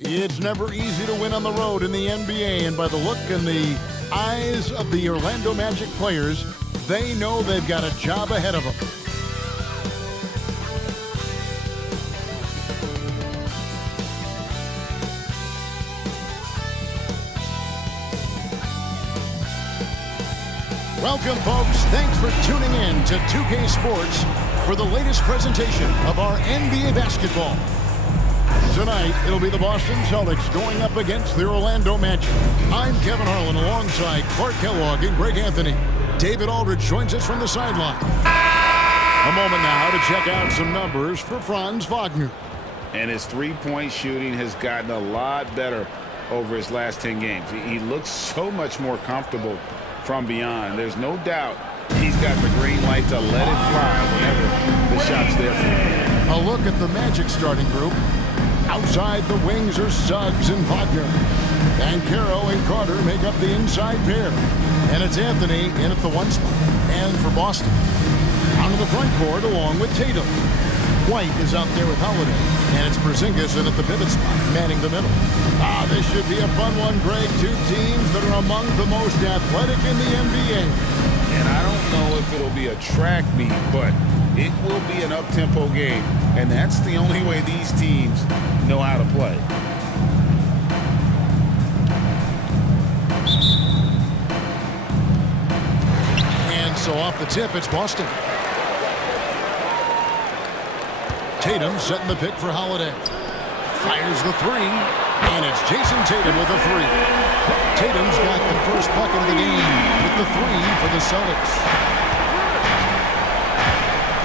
It's never easy to win on the road in the NBA, and by the look in the eyes of the Orlando Magic players, they know they've got a job ahead of them. Welcome, folks. Thanks for tuning in to 2K Sports for the latest presentation of our NBA basketball. Tonight, it'll be the Boston Celtics going up against the Orlando Magic. I'm Kevin Harlan alongside Clark Kellogg and Greg Anthony. David Aldridge joins us from the sideline. A moment now to check out some numbers for Franz Wagner. And his three-point shooting has gotten a lot better over his last 10 games. He looks so much more comfortable from beyond. There's no doubt he's got the green light to let it fly whenever the shot's there for him. A look at the Magic starting group. Outside the wings are Suggs and Wagner. Banchero and Carter make up the inside pair. And it's Anthony in at the one spot. And for Boston, out of the front court along with Tatum. White is out there with Holiday. And it's Porzingis in at the pivot spot, manning the middle. This should be a fun one, Greg. Two teams that are among the most athletic in the NBA. And I don't know if it'll be a track meet, but it will be an up-tempo game. And that's the only way these teams know how to play. And so off the tip, it's Boston. Tatum setting the pick for Holiday. Fires the three, and it's Jason Tatum with a three. Tatum's got the first bucket of the game with the three for the Celtics.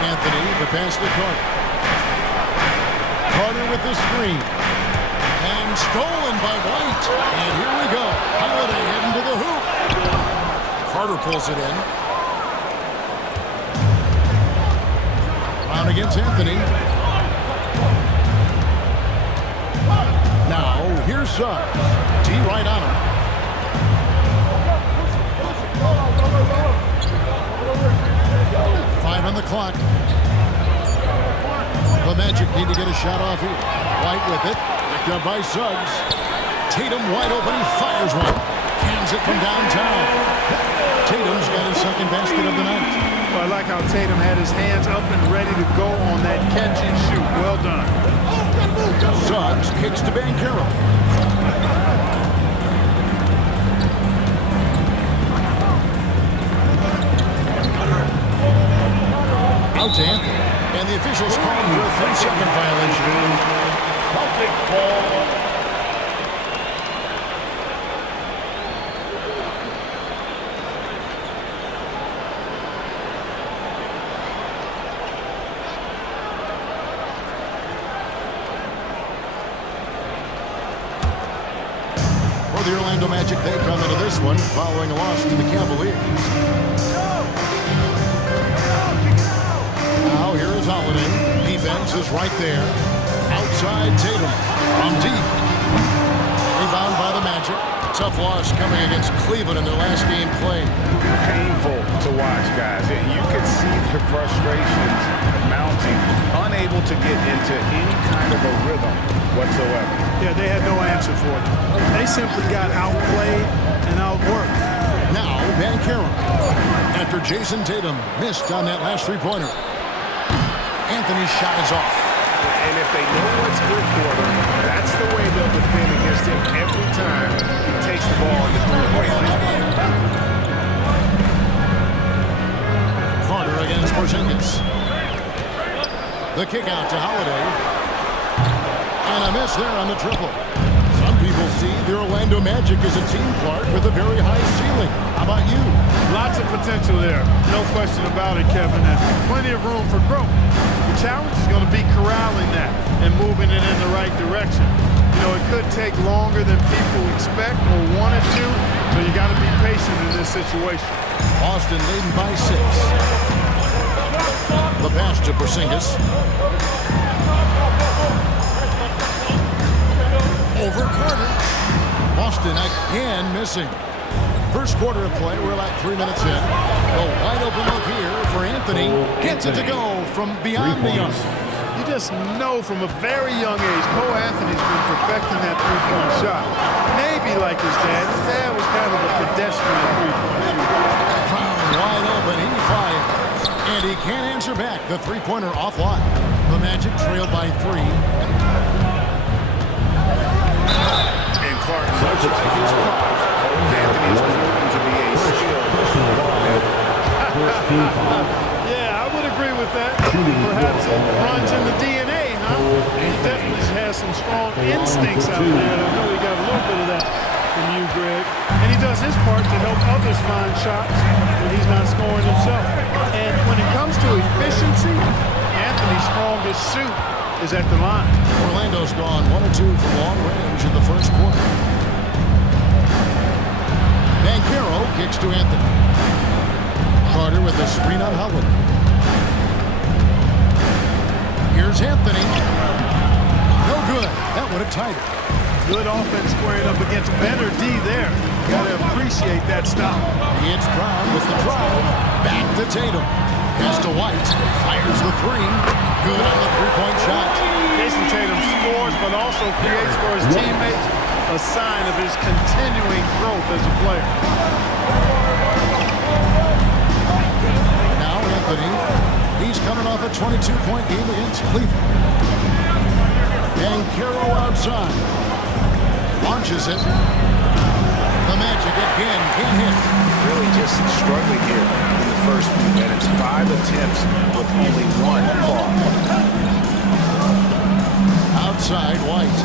Anthony, the pass to Carter. Carter with the screen. And stolen by White. And here we go. Holiday heading to the hoop. Carter pulls it in. Round against Anthony. Now, here's Suggs. D right on him. Five on the clock. The Magic need to get a shot off here. White with it. Picked up by Suggs. Tatum wide open. He fires one. Cans it from downtown. Tatum's got his second basket of the night. Well, I like how Tatum had his hands up and ready to go on that catch and shoot. Well done. Suggs kicks to Banchero. Out to Anthony. And the officials call him for a 3-second violation. Celtic ball. For the Orlando Magic, they come into this one following a loss to the Cavaliers. Now here is Holiday. Defense is right there. Outside Tatum. From deep. Rebound by the Magic. Tough loss coming against Cleveland in their last game played. Painful to watch, guys. You can see the frustrations mounting, unable to get into any kind of a rhythm whatsoever. Yeah, they had no answer for it. They simply got outplayed and outworked. Now, Banchero. After Jason Tatum missed on that last three-pointer. Anthony's shot is off. And if they know what's good for them, that's the way they'll defend against him every time he takes the ball in the three-point line. Carter against Porzingis. The kick out to Holiday. And a miss there on the triple. Some people see the Orlando Magic as a team, Clark, with a very high ceiling. How about you? Lots of potential there. No question about it, Kevin. And plenty of room for growth. The challenge is going to be corralling that and moving it in the right direction. You know, it could take longer than people expect or want it to, so you got to be patient in this situation. Boston leading by 6. The pass to Porzingis. Over Carter. Boston again missing. First quarter of play, we're about 3 minutes in. A wide open look here for Anthony. Gets it to go from beyond the arc. You just know from a very young age, Cole Anthony's been perfecting that three-point shot. Maybe like his dad. His dad was kind of a pedestrian three-point shooter. Brown wide open, he fires. And he can't answer back. The three-pointer offline. The Magic trailed by 3. And Clark, much like his pops, Anthony's proven to be a skilled. Yeah, I would agree with that. Perhaps it runs in the DNA, huh? He definitely has some strong instincts out there. I know he got a little bit of that from you, Greg. And he does his part to help others find shots when he's not scoring himself. And when it comes to efficiency, Anthony's strongest suit is at the line. Orlando's gone 1 of 2 from long range in the first quarter. Banchero kicks to Anthony. Carter with a screen on Holiday. Here's Anthony. No good. That would have tied it. Good offense squaring up against better D there. Got to appreciate that stop. It's Brown with the drive. Back to Tatum. Pass to White. Fires the 3. Good on the three-point shot. Jason Tatum scores, but also creates for his teammates a sign of his continuing growth as a player. Now Anthony. He's coming off a 22-point game against Cleveland. Banchero outside. Launches it. The Magic again can't hit. Really just struggling here in the first few minutes. 5 attempts with only 1 fall. Outside White.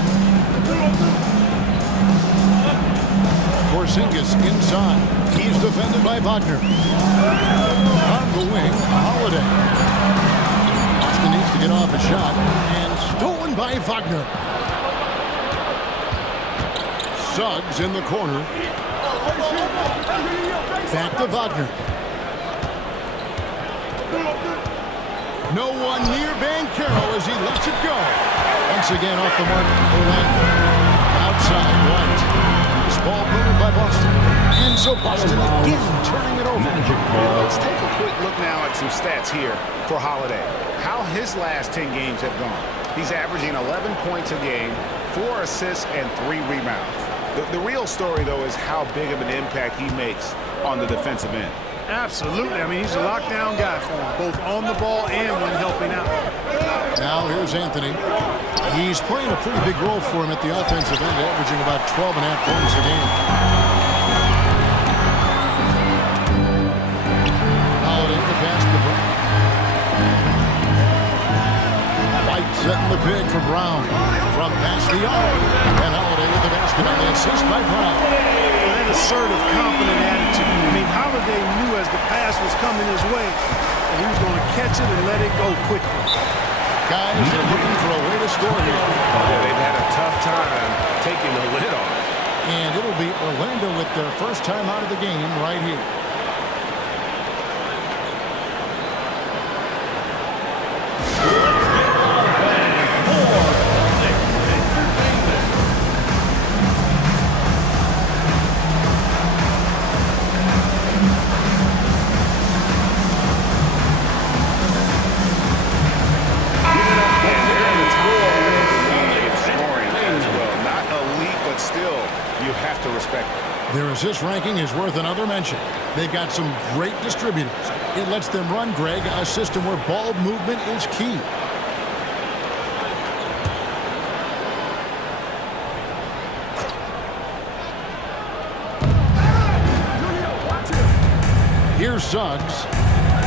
Porzingis inside. He's defended by Wagner. On the wing, Holiday. Austin needs to get off a shot. And stolen by Wagner. Suggs in the corner. Back to Wagner. No one near Banchero as he lets it go. Once again off the mark, Orlando. Outside, White. This ball moved by Boston. And so Boston again turning it over. Let's take a quick look now at some stats here for Holiday. How his last 10 games have gone. He's averaging 11 points a game, 4 assists, and 3 rebounds. The real story, though, is how big of an impact he makes on the defensive end. Absolutely. I mean, he's a lockdown guy for him, both on the ball and when helping out. Now here's Anthony. He's playing a pretty big role for him at the offensive end, averaging about 12.5 points a game. Holiday the pass to Brown. White setting the pick for Brown. From past the arc. And Holiday with the basket on the assist by Brown. That assertive, confident attitude. I mean, Holiday knew as the pass was coming his way that he was going to catch it and let it go quickly. Guys are looking for a way to score here. Yeah, they've had a tough time taking the lid off. And it'll be Orlando with their first time out of the game right here. Their assist ranking is worth another mention. They've got some great distributors. It lets them run, Greg, a system where ball movement is key. Here's Suggs.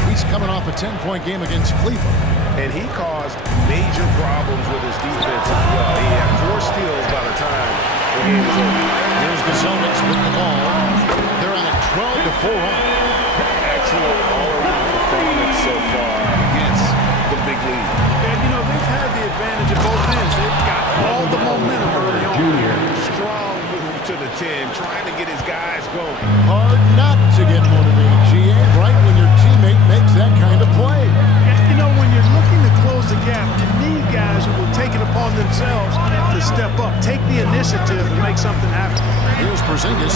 He's coming off a 10-point game against Cleveland. And he caused major problems with his defense as well. He had 4 steals by the time the game was over. Here's the Celtics with the ball. They're on a 12-4 run. Excellent all-around performance so far against the big lead. And, you know, they've had the advantage of both ends. They've got all the momentum early on. Strong move to the 10, trying to get his guys going. Hard not to get motivated, GA, right when your teammate makes that kind of play. You know, when you're looking to close the gap, you need guys who will take it upon themselves to step up, take the initiative, and make something happen. Here's Porzingis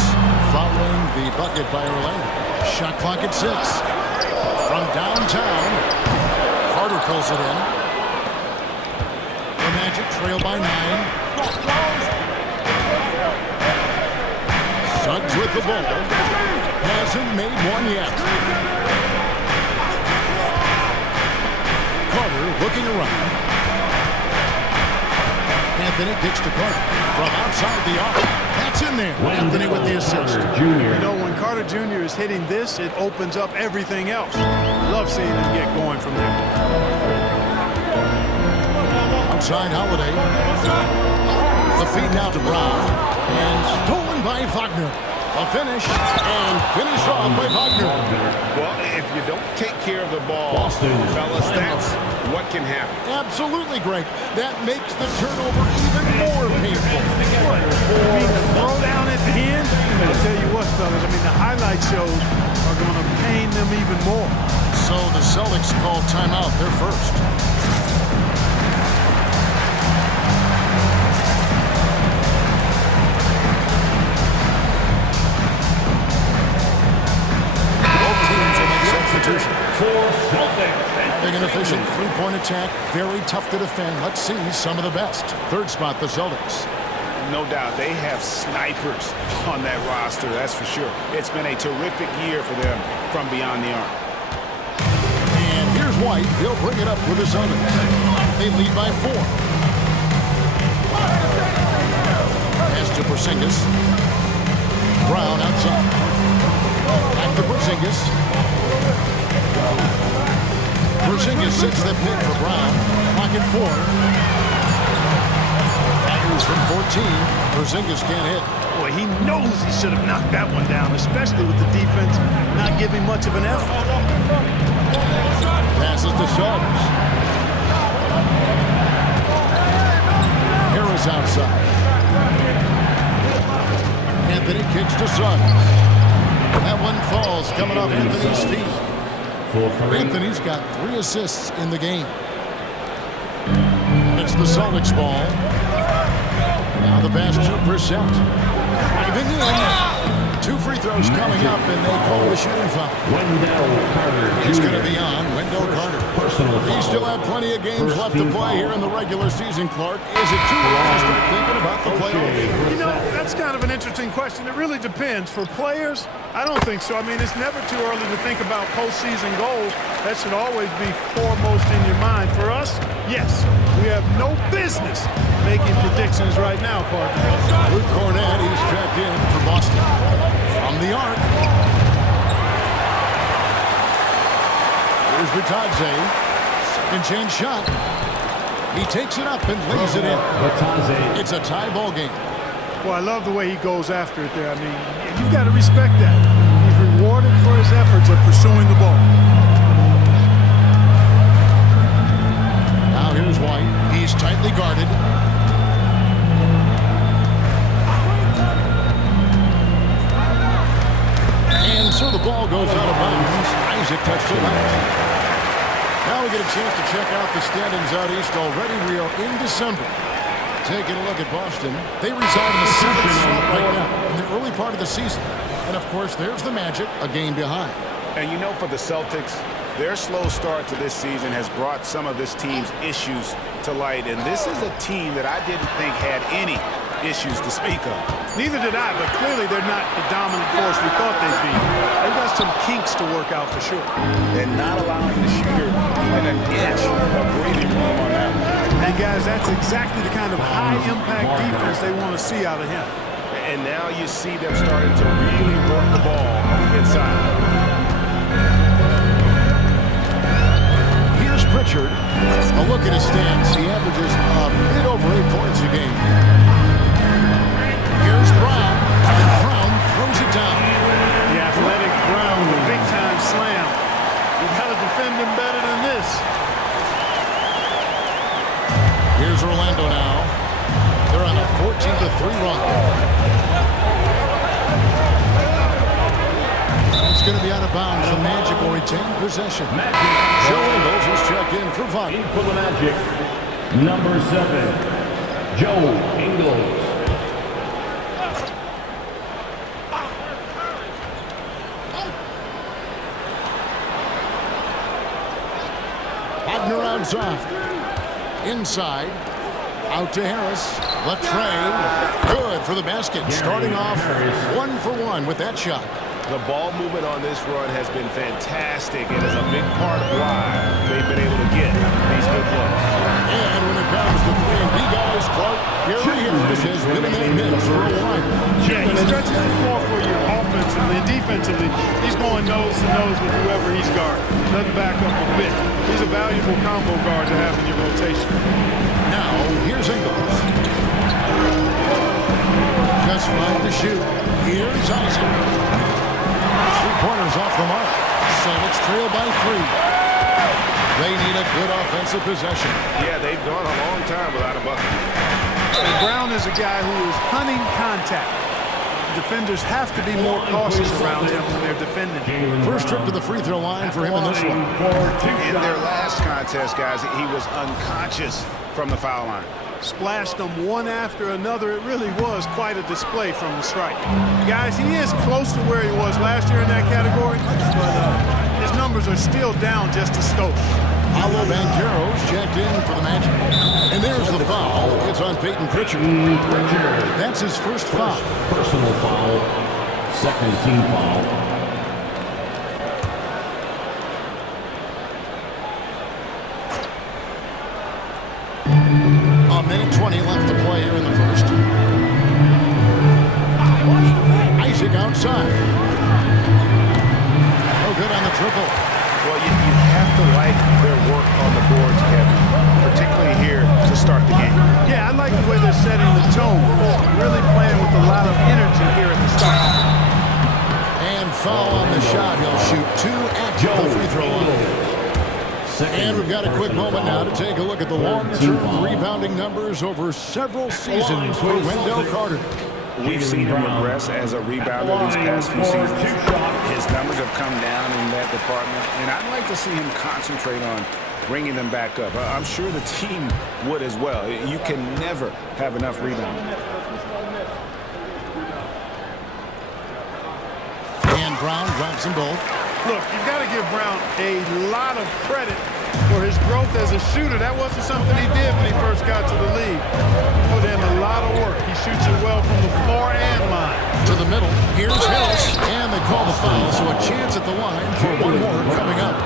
following the bucket by Orlando. Shot clock at 6. From downtown, Carter pulls it in. trail by 9. Suggs with the ball. Hasn't made one yet. Carter looking around. Anthony kicks to Carter from outside the arc. That's in there. Anthony with the assist. You know, when Carter Jr. is hitting this, it opens up everything else. Love seeing him get going from there. Outside Holiday. The feed now to Brown. And stolen by Wagner. A finish. And finished off by Wagner. Well, if you don't take care of the ball, fellas, that's what can happen. Absolutely, Greg. That makes the turnover even more painful. Throw down at the end. I'll tell you what, fellas, I mean, the highlight shows are going to pain them even more. So the Celtics call timeout. They're first. Big and efficient three-point attack. Very tough to defend. Let's see some of the best. Third spot, the Celtics. No doubt, they have snipers on that roster, that's for sure. It's been a terrific year for them from beyond the arc. And here's White. He'll bring it up with the Celtics. They lead by 4. Pass to Porzingis. Brown outside. Back to Porzingis. Porzingis sets the pick for Brown. Pocket 4. Fires from 14. Porzingis can't hit. Boy, he knows he should have knocked that one down, especially with the defense not giving much of an effort. Passes to Suggs. Harris outside. Anthony kicks to Suggs. That one falls coming off Anthony's feet. Anthony's got 3 assists in the game. And it's the Celtics ball. Now the pass to Brissett. Driving in. 2 free throws coming up, and they call the shooting foul. Wendell Carter Jr. It's going to be on Wendell Carter. He still have plenty of games left to play here in the regular season, Clark. Is it too early to start thinking about the playoffs? You know, that's kind of an interesting question. It really depends. For players, I don't think so. I mean, it's never too early to think about postseason goals. That should always be foremost in your mind. For us, yes, we have no business making predictions right now, partner. Luke Cornett, he's checked in for Boston. From the arc. Here's Bitadze. Second chance shot. He takes it up and lays it in. It's a tie ball game. Well, I love the way he goes after it there. I mean, you've got to respect that. He's rewarded for his efforts of pursuing the ball. Now here's White. He's tightly guarded. And so the ball goes out of bounds. Isaac touched it last. Now we get a chance to check out the standings out east already. We are in December. Taking a look at Boston. They reside in the 7th slot right now in the early part of the season. And, of course, there's the Magic, a game behind. And you know, for the Celtics, their slow start to this season has brought some of this team's issues to light. And this is a team that I didn't think had any issues to speak of. Neither did I, but clearly they're not the dominant force we thought they'd be. They've got some kinks to work out for sure. And not allowing the shooter even an inch of breathing room on that one. And guys, that's exactly the kind of high-impact defense they want to see out of him. And now you see them starting to really work the ball inside. Here's Pritchard. A look at his stats. He averages a bit over 8 points a game. Here's Brown. And Brown throws it down. The athletic Brown, the big-time slam. You've got to defend him better than this. Here's Orlando now. They're on a 14-3 run. It's going to be out of bounds. The Magic will retain possession. Joe Ingles is checked in for Wagner. For the Magic, number 7, Joe Ingles. Wagner outside. Inside. Out to Harris. Latrey. Good for the basket. Starting off 1 for 1 with that shot. The ball movement on this run has been fantastic and is a big part of why they've been able to get these good looks. And when it comes to 3-and-D guys, Clark, Gary Harris has been in that mix for a while. Yeah, he stretches the floor for you offensively and defensively. He's going nose to nose with whoever he's guarding. Doesn't back up a bit. He's a valuable combo guard to have in your rotation. Now, here's Ingles. Just 5 to shoot. Here's Isaac. 3-pointers off the mark. Celtics trail by 3. They need a good offensive possession. Yeah, they've gone a long time without a bucket. And Brown is a guy who is hunting contact. Defenders have to be more cautious around him when they're defending. First trip to the free throw line for him in this one. In their last contest, guys, he was unconscious from the foul line. Splashed them one after another. It really was quite a display from the stripe. Guys, he is close to where he was last year in that category, but his numbers are still down just a skosh. Paolo Banchero's checked in for the Magic. And there's the foul. It's on Peyton Pritchard. That's his first foul. Personal foul. Second team foul. A minute 20 left to play here in the first. Isaac outside. No good on the triple. Well, you have to like their work on the boards, Kevin, particularly here to start the game. Yeah, I like the way they're setting the tone. Really playing with a lot of energy here at the start. And foul on the shot. He'll shoot 2 at the free throw line. And we've got a quick moment now to take a look at the long-term rebounding numbers over several seasons for Wendell Carter. We've seen him regress as a rebounder these past few seasons. His numbers have come down in that department, and I'd like to see him concentrate on bringing them back up. I'm sure the team would as well. You can never have enough rebounding. And Brown drops them both. Look, you've got to give Brown a lot of credit for his growth as a shooter. That wasn't something he did when he first got to the league. Put in a lot of work. He shoots it well from the floor and line. To the middle. Here's Harris. And they call the foul, so a chance at the line for one more coming up.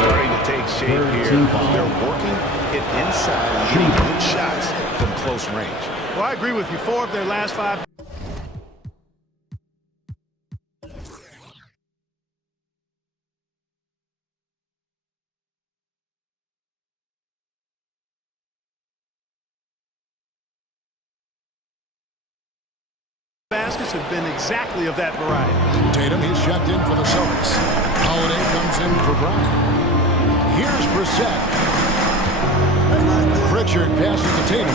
Starting to take shape here. They're working it inside and getting good shots from close range. Well, I agree with you. 4 of their last 5. Baskets have been exactly of that variety. Tatum, he's checked in for the Celtics. Holiday comes in for Brown. Here's Brissett. Pritchard passes to Tatum.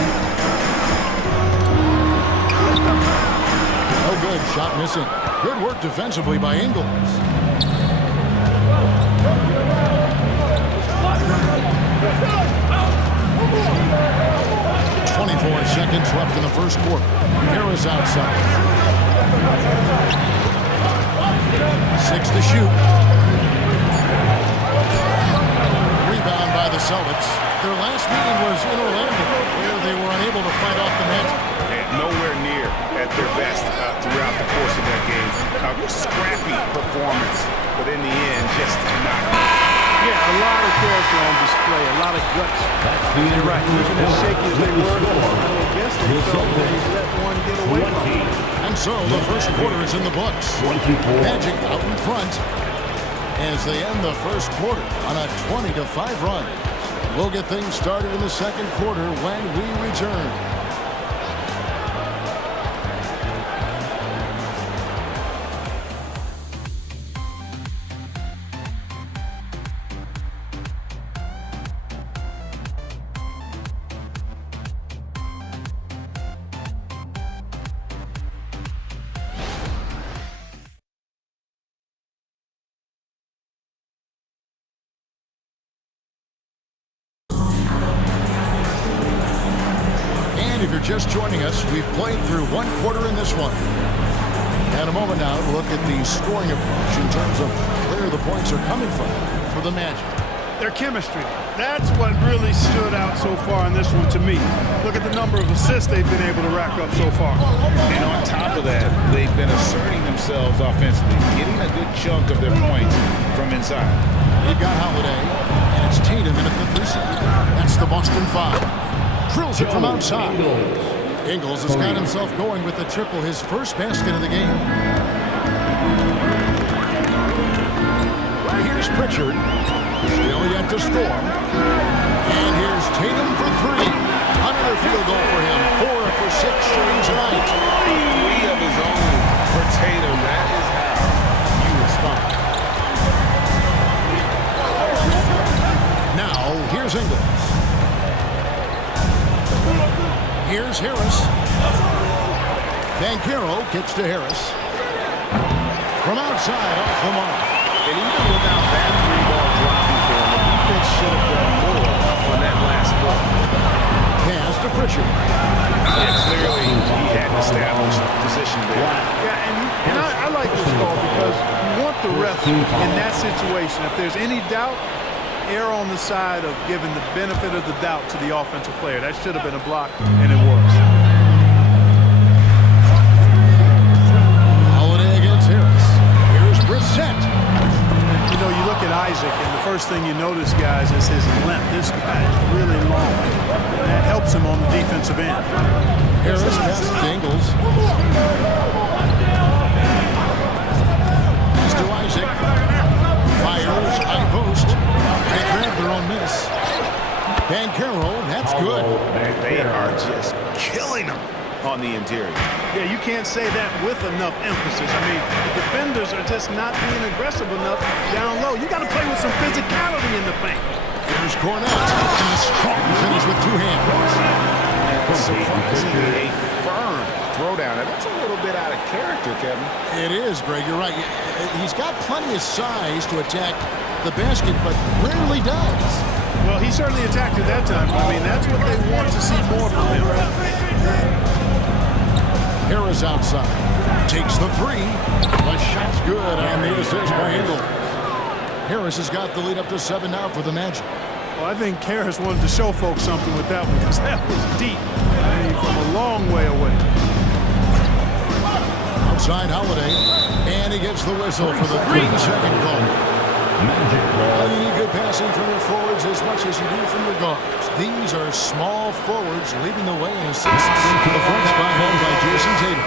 No good. Shot missing. Good work defensively by Ingles. 24 seconds left in the first quarter. Harris outside. 6 to shoot. Rebound by the Celtics. Their last meeting was in Orlando, where they were unable to fight off the Magic. And nowhere near at their best throughout the course of that game. A scrappy performance, but in the end, just not enough. Yeah, a lot of character on display, a lot of guts. You're right. Even as shaky as they were, I guess they felt they let one get away from them. And so the first quarter is in the books. Magic out in front as they end the first quarter on a 20-5 run. We'll get things started in the second quarter when we return. If you're just joining us, we've played through one quarter in this one. And a moment now to look at the scoring approach in terms of where the points are coming from for the Magic. Their chemistry. That's what really stood out so far in this one to me. Look at the number of assists they've been able to rack up so far. And on top of that, they've been asserting themselves offensively, getting a good chunk of their points from inside. They've got Holiday, and it's Tatum in at the 3 seed. That's the Boston 5. Drills it from outside. Ingles has got himself going with the triple, his first basket of the game. Here's Pritchard. Still yet to score. And here's Tatum for 3. Another field goal for him. 4 for 6 shooting tonight. 3 of his own for Tatum. That is how you respond. Now, here's Ingles. Here's Harris. Banchero kicks to Harris. From outside, off the mark. And even without that 3-ball dropping for him, the defense should have done more on that last ball. Pass to Pritchard. Yeah, clearly he had an established position there. Yeah, and I like this call because you want the ref in that situation. If there's any doubt, err on the side of giving the benefit of the doubt to the offensive player. That should have been a block, and it was. Holiday against Harris. Here's Brissett. You know, you look at Isaac, and the first thing you notice, guys, is his length. This guy is really long. And that helps him on the defensive end. Harris passes to Ingles. Pass to Isaac. Fires, high post. They grab their own miss. Banchero, that's good. They are just killing him on the interior. Yeah, you can't say that with enough emphasis. I mean, the defenders are just not being aggressive enough down low. You got to play with some physicality in the paint. Here's Cornette. And a strong finish with 2 hands. Surprisingly, a firm throwdown. And that's a little bit out of character, Kevin. It is, Greg. You're right. He's got plenty of size to attack the basket, but rarely does. Well, he certainly attacked it that time. I mean, that's what they want to see more from him. Harris outside. Takes the 3. The shot's good on the assist by Ingles. Harris has got the lead up to 7 now for the Magic. Well, I think Harris wanted to show folks something with that one because that was deep. I mean, from a long way away. Outside Holiday. And he gets the whistle for the 3-second call. You need good passing from your forwards as much as you do from your guards. These are small forwards leading the way in assists. The front spot held by Jason Tatum.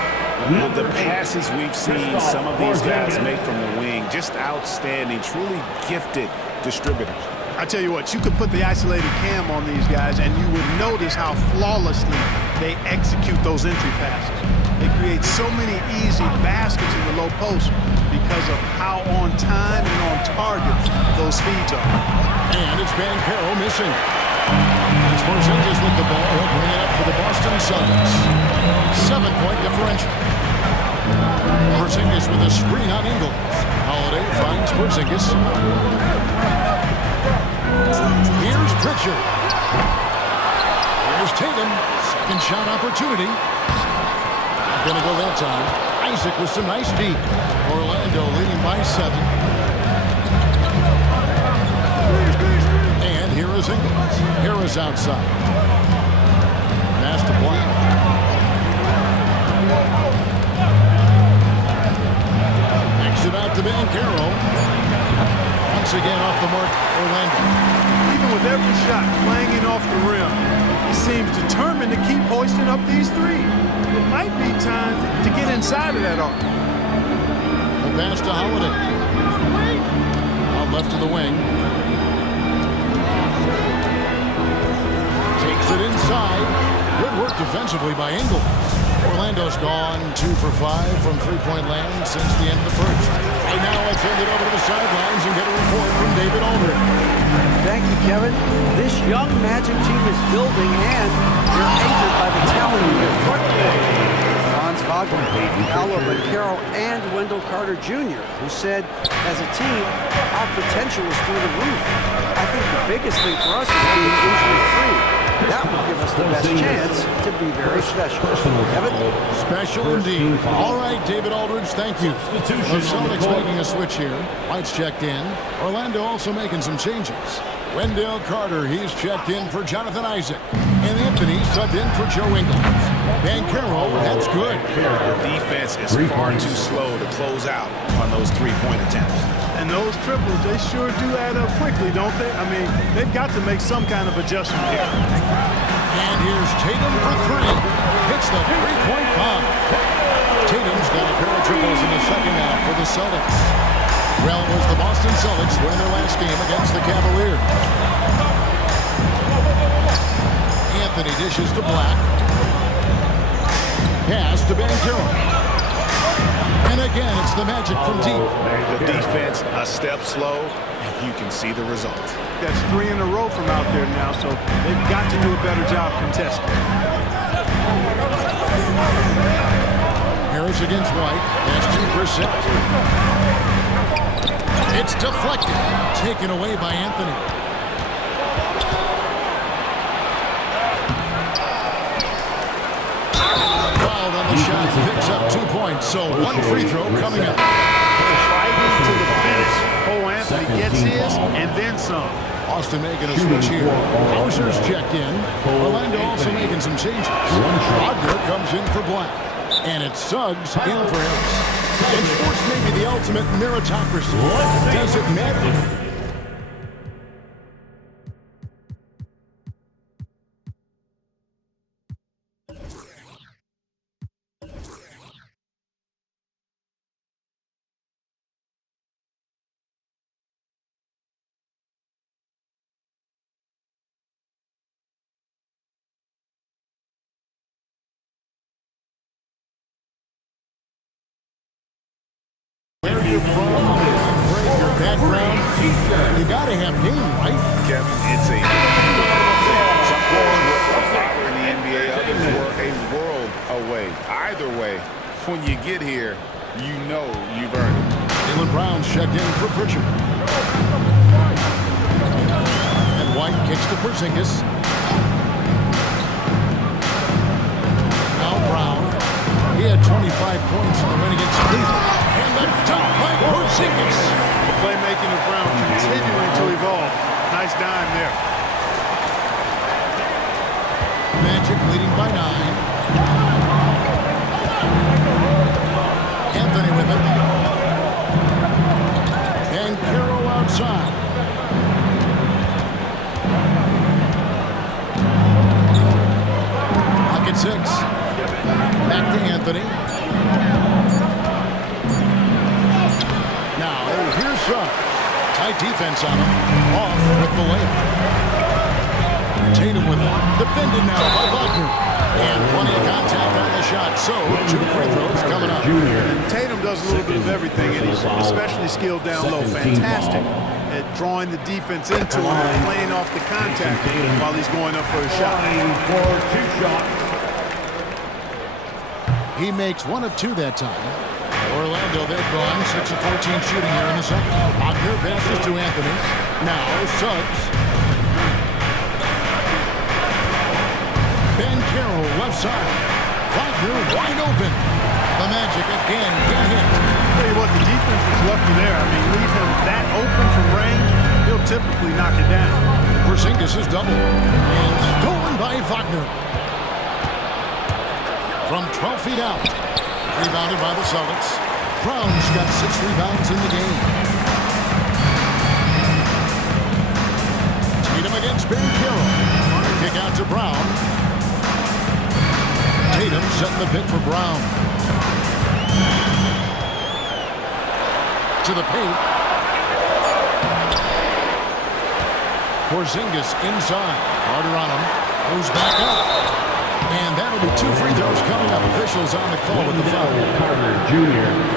The passes we've seen some of these guys make from the wing, just outstanding, truly gifted distributors. I tell you what, you could put the isolated cam on these guys and you would notice how flawlessly they execute those entry passes. They create so many easy baskets in the low post because of how on time and on target those feeds are. And it's Banchero missing. It's Porzingis with the ball. He'll bring it up for the Boston Celtics. 7-point differential. Porzingis with a screen on Ingles. Holiday finds Porzingis. Here's Pritchard. Here's Tatum. Second shot opportunity. Not going to go that time. Isaac with some nice deep. Orlando leading by 7. And here is Ingles. Harris outside. Pass to Blank. Kicks it out to Banchero. Once again off the mark, Orlando. Even with every shot clanging off the rim, he seems determined to keep hoisting up these 3. It might be time to get inside of that arc. The pass to Holiday. Out left to the wing. Takes it inside. Good work defensively by Ingles. Orlando's gone 2 for 5 from 3-point land since the end of the first. Right now, let's send it over to the sidelines and get a report from David Aldridge. Thank you, Kevin. This young Magic team is building, and they're anchored by the talent in their front court. Franz Wagner, Paolo Banchero, and Wendell Carter Jr., who said, as a team, our potential is through the roof. I think the biggest thing for us is being injury-free. That will give us the best chance to be very special. Kevin? Special indeed. All right, David Aldridge, thank you. The Celtics making a switch here. White's checked in. Orlando also making some changes. Wendell Carter, he's checked in for Jonathan Isaac. And Anthony subbed in for Joe Ingles. Banchero, that's good. The defense is far too slow to close out on those three-point attempts. And those triples, they sure do add up quickly, don't they? I mean, they've got to make some kind of adjustment here. And here's Tatum for three. Hits the three-point bomb. Tatum's got a pair of triples in the second half for the Celtics. Well, it was the Boston Celtics winning their last game against the Cavaliers. Anthony dishes to Black. Pass to Banchero. And again, it's the Magic from deep. The defense a step slow, and you can see the result. That's 3 in a row from out there now, so they've got to do a better job contesting. Harris against White. That's 2%. It's deflected. Taken away by Anthony. Fouled on the shot. Picks up 2 points. So one free throw coming up. Fighting to the finish. Cole Anthony gets his and then some. Austin making a switch here. Hauser's checked in. Orlando also making some changes. Wagner comes in for Black. And it's Suggs in for Harris. And sports may be the ultimate meritocracy. Does it matter? Where you're from, your background, you gotta have game, right? Kevin, it's a following the NBA up is a world away. Either way, when you get here, you know you've earned it. Jaylen Brown's checked in for Pritchard. And White kicks to Porzingis. Now Brown. He had 25 points in the win against Cleveland. And the dunk by Porzingis. The playmaking of Brown continuing to evolve. Nice dime there. Magic leading by 9. Anthony with it. And Banchero outside. Pocket 6. Back to Anthony. Now, here's Suggs. Tight defense on him. Off with the layup. Tatum with it. Defended now by Wagner. And plenty of contact on the shot. So, 2 free throws coming up. And Tatum does a little bit of everything, and he's especially skilled down low. Fantastic at drawing the defense into him and playing off the contact while he's going up for a shot. He makes 1 of 2 that time. Orlando, they've gone 6 of 14 shooting here in the second. Wagner passes to Anthony. Now Suggs. Banchero left side. Wagner wide open. The Magic again can't hit. Tell you what, the defense was lucky there. I mean, leave him that open from range, he'll typically knock it down. Porzingis is doubled. And stolen by Wagner. From 12 feet out. Rebounded by the Celtics. Brown's got 6 rebounds in the game. Tatum against Banchero. Kick out to Brown. Tatum setting the pick for Brown. To the paint. Porzingis inside. Carter on him. Goes back up. And that'll be 2 free throws coming up. Officials on the call with the foul.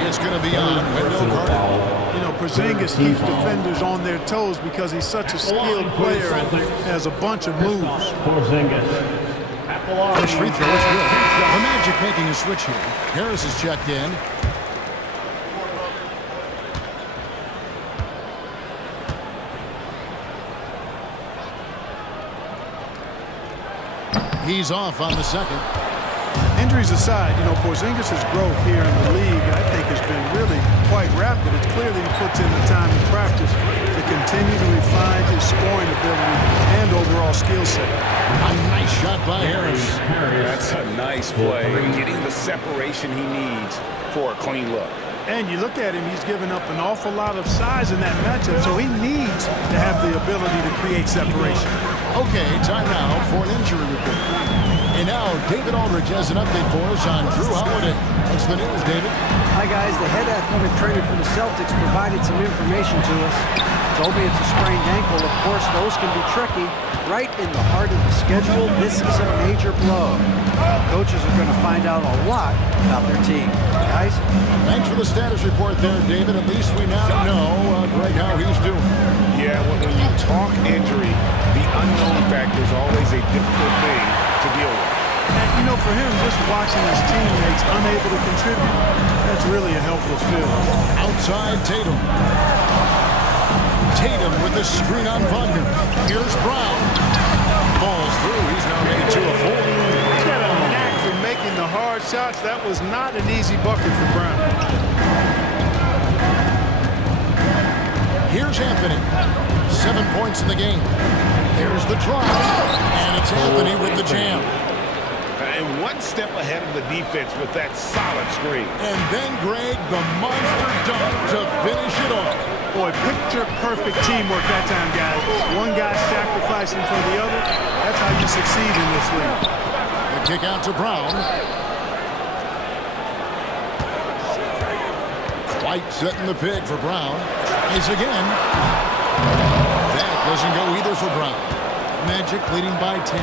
It's going to be on Wendell Carter. You know, Porzingis keeps defenders on their toes because he's such a skilled player and has a bunch of moves. First free throw is good. The Magic making a switch here. Harris is checked in. He's off on the second. Injuries aside, you know, Porzingis' growth here in the league, I think, has been really quite rapid. It's clear that he puts in the time in practice to continue to refine his scoring ability and overall skill set. A nice shot by Harris. That's a nice play. Getting the separation he needs for a clean look. And you look at him, he's given up an awful lot of size in that matchup, so he needs to have the ability to create separation. Okay, time now for an injury report. And now, David Aldridge has an update for us on Drew Holiday. What's the news, David? Hi, guys. The head athletic trainer for the Celtics provided some information to us. Told me it's a sprained ankle. Of course, those can be tricky. Right in the heart of the schedule, this is a major blow. Coaches are going to find out a lot about their team. Guys? Thanks for the status report there, David. At least we now know, Greg, how he's doing. Yeah, when you talk injury, the unknown factor is always a difficult thing to deal with. And, you know, for him, just watching his teammates unable to contribute, that's really a helpless feeling. Outside Tatum. Tatum with the screen on Wagner. Here's Brown. Falls through. He's now made 2 of 4. He's got a knack for making the hard shots. That was not an easy bucket for Brown. Here's Anthony. 7 points in the game. Here's the drive. And it's Anthony with the jam. And one step ahead of the defense with that solid screen. And then, Greg, the monster dunk to finish it off. Boy, picture-perfect teamwork that time, guys. One guy sacrificing for the other. That's how you succeed in this league. The kick out to Brown. White setting the pig for Brown. Tries again. That doesn't go either for Brown. Magic leading by 10.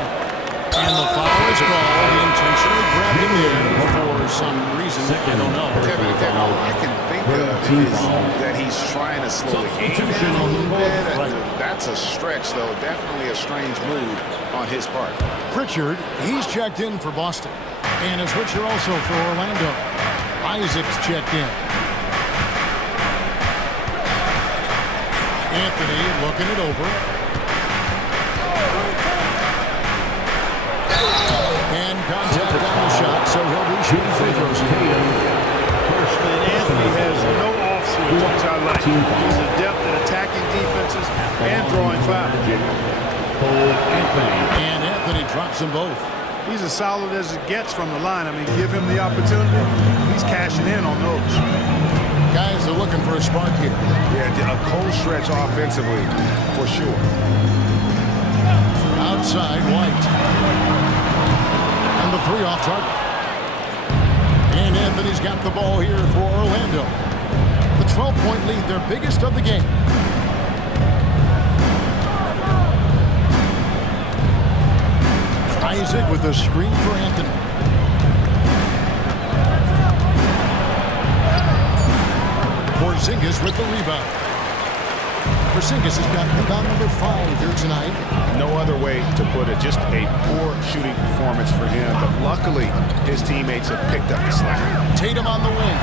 And the foul is called. He intentionally grabbed him there for some reason. I don't know. Kevin, all I can think of is that he's trying to slow the game down a little bit. Right. That's a stretch, though. Definitely a strange move on his part. Pritchard, he's checked in for Boston. And a switcher also for Orlando. Isaac's checked in. Anthony looking it over. And contact on the shot, so he'll be shooting free throws. And Anthony has no off-switch, which I like. He's adept at attacking defenses and drawing fouls. And Anthony drops them both. He's as solid as it gets from the line. I mean, give him the opportunity, he's cashing in on those. Guys are looking for a spark here. Yeah, a cold stretch offensively, for sure. Outside, White. And the 3 off target. And Anthony's got the ball here for Orlando. The 12-point lead, their biggest of the game. Isaac with a screen for Anthony. Porzingis with the rebound. Porzingis has got rebound number 5 here tonight. No other way to put it. Just a poor shooting performance for him. But luckily, his teammates have picked up the slack. Tatum on the wing.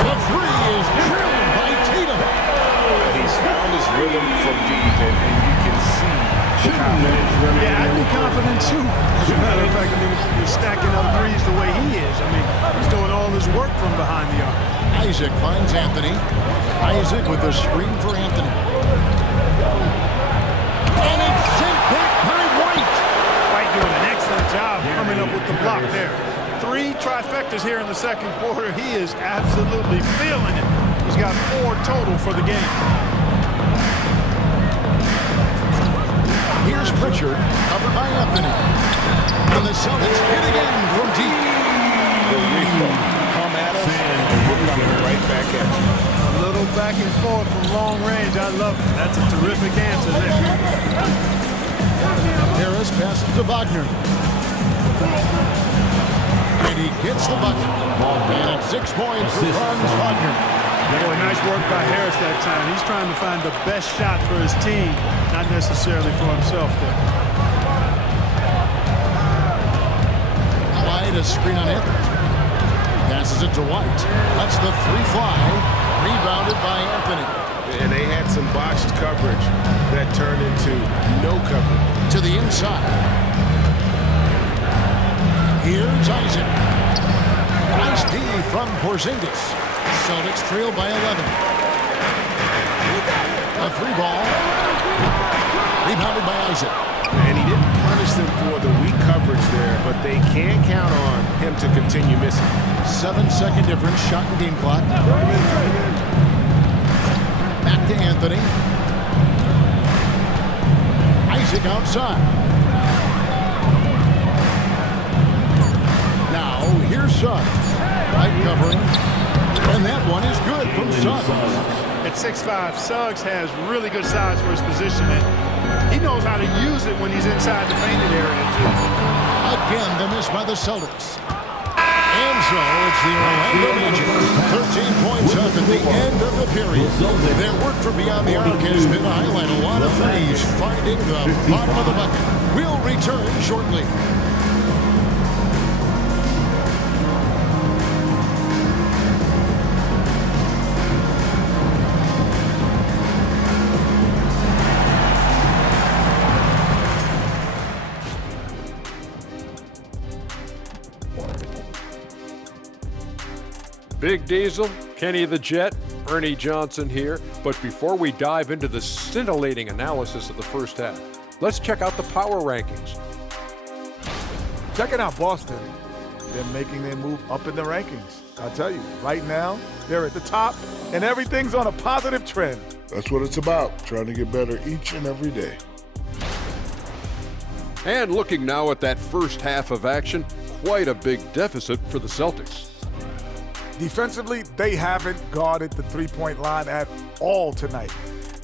The 3 is drilled by Tatum. He's found his rhythm from deep, and you can see the confidence. Yeah, I'd be confident too. As a matter of fact, I mean, if you're stacking up threes the way he is, I mean, he's doing all his work from behind the arc. Isaac finds Anthony. Isaac with a screen for Anthony. And it's sent back by White. White doing an excellent job coming up with the block there. 3 trifectas here in the second quarter. He is absolutely feeling it. He's got 4 total for the game. Here's Pritchard, covered by Anthony. And the Celtics hit again from deep. Come at us, and we're coming right back at you. A little back and forth from long range. I love it. That's a terrific answer there. Harris passes to Wagner. And he gets the bucket. And 6 points for Franz Wagner. Boy, nice work by Harris that time. He's trying to find the best shot for his team, not necessarily for himself there. White, a screen on Anthony. Passes it to White. Lets the 3 fly. Rebounded by Anthony. And they had some botched coverage that turned into no coverage. To the inside. Here's Isaac. Nice D from Porzingis. Celtics trail by 11. A three ball. Rebounded by Isaac. And he didn't punish them for the weak coverage there, but they can count on him to continue missing. 7-second difference, shot and game clock. Back to Anthony. Isaac outside. Now, here's Suggs. Light covering. And that one is good from Suggs. At 6'5", Suggs has really good size for his position, and he knows how to use it when he's inside the painted area, too. Again, the miss by the Celtics. And so it's the Orlando Magic. 13 points up at the end of the period. Their work from beyond the arc has been to highlight a lot of threes, finding the bottom of the bucket. We'll return shortly. Big Diesel, Kenny the Jet, Ernie Johnson here. But before we dive into the scintillating analysis of the first half, let's check out the power rankings. Checking out Boston. They're making their move up in the rankings. I'll tell you, right now, they're at the top, and everything's on a positive trend. That's what it's about, trying to get better each and every day. And looking now at that first half of action, quite a big deficit for the Celtics. Defensively, they haven't guarded the three-point line at all tonight.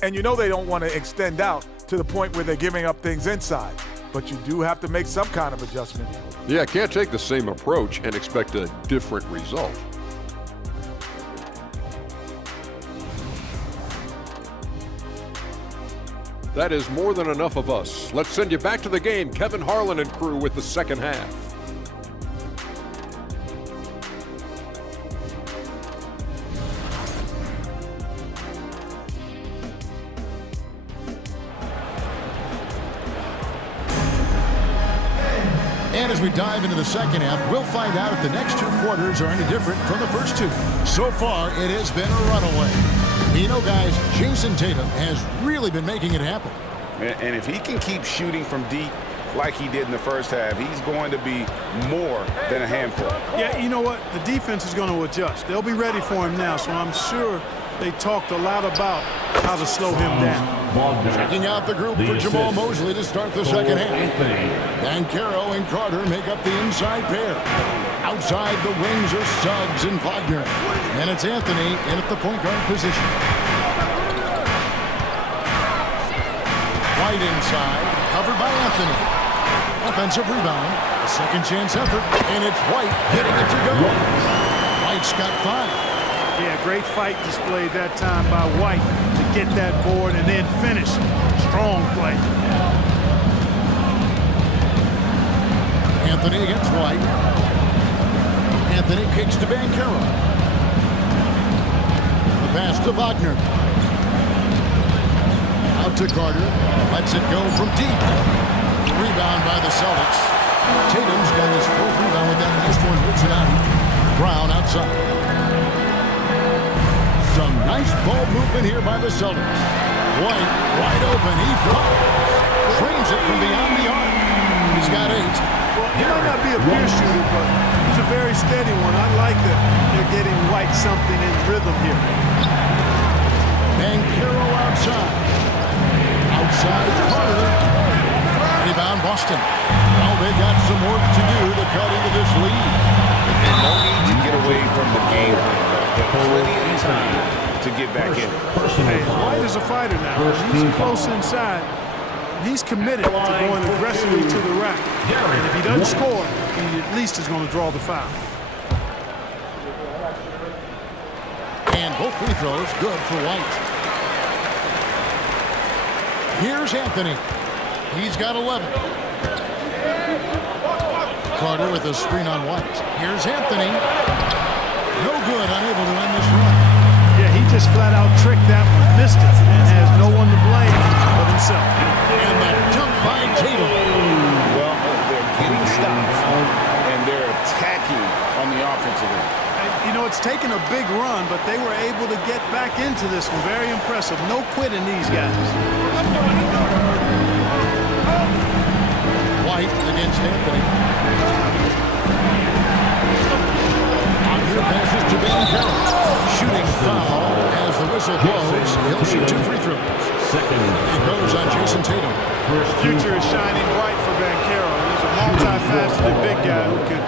And you know they don't want to extend out to the point where they're giving up things inside. But you do have to make some kind of adjustment. Yeah, can't take the same approach and expect a different result. That is more than enough of us. Let's send you back to the game. Kevin Harlan and crew with the second half. And as we dive into the second half, we'll find out if the next two quarters are any different from the first two. So far, it has been a runaway. You know, guys, Jason Tatum has really been making it happen. And if he can keep shooting from deep like he did in the first half, he's going to be more than a handful. Yeah, you know what? The defense is going to adjust. They'll be ready for him now, so I'm sure they talked a lot about how to slow him down. Checking out the group for Jamal Mosley to start the second half. Banchero and Carter make up the inside pair. Outside the wings are Suggs and Wagner. And it's Anthony in at the point guard position. White inside, covered by Anthony. Offensive rebound, a second chance effort, and it's White getting it to go. White's got 5. Yeah, great fight displayed that time by White to get that board and then finish. Strong play. Anthony against White. Anthony kicks to Banchero. The pass to Wagner. Out to Carter. Lets it go from deep. Rebound by the Celtics. Tatum's got his 4th rebound with that last one. Hits it out. Brown outside. Some nice ball movement here by the Celtics. White, wide open. He fires. Trains it from beyond the arc. He's got 8. Well, he might not be a pure shooter, but he's a very steady one. I like that they're getting White something in rhythm here. Banchero outside. Outside Carter. Rebound Boston. Well, they got some work to do to cut into this lead. And no need to get away from the game. Plenty of time to get back in. Hey, White is a fighter now. He's close inside. He's committed to going aggressively to the rack. And if he doesn't score, he at least is going to draw the foul. And both free throws good for White. Here's Anthony. He's got 11. Carter with a screen on White. Here's Anthony. No good, unable to end this run. Yeah, he just flat out tricked that one, missed it, and has no one to blame but himself. And the jump by Tatum. Well, they're getting stops, and they're attacking on the offensive end. And, you know, it's taken a big run, but they were able to get back into this one. Very impressive. No quitting these guys. White against Anthony. On here passes to Banchero. Shooting foul as the whistle blows. He'll shoot 2 free throws. It goes on Jason Tatum. Future is shining bright for Banchero. He's a multifaceted big guy who could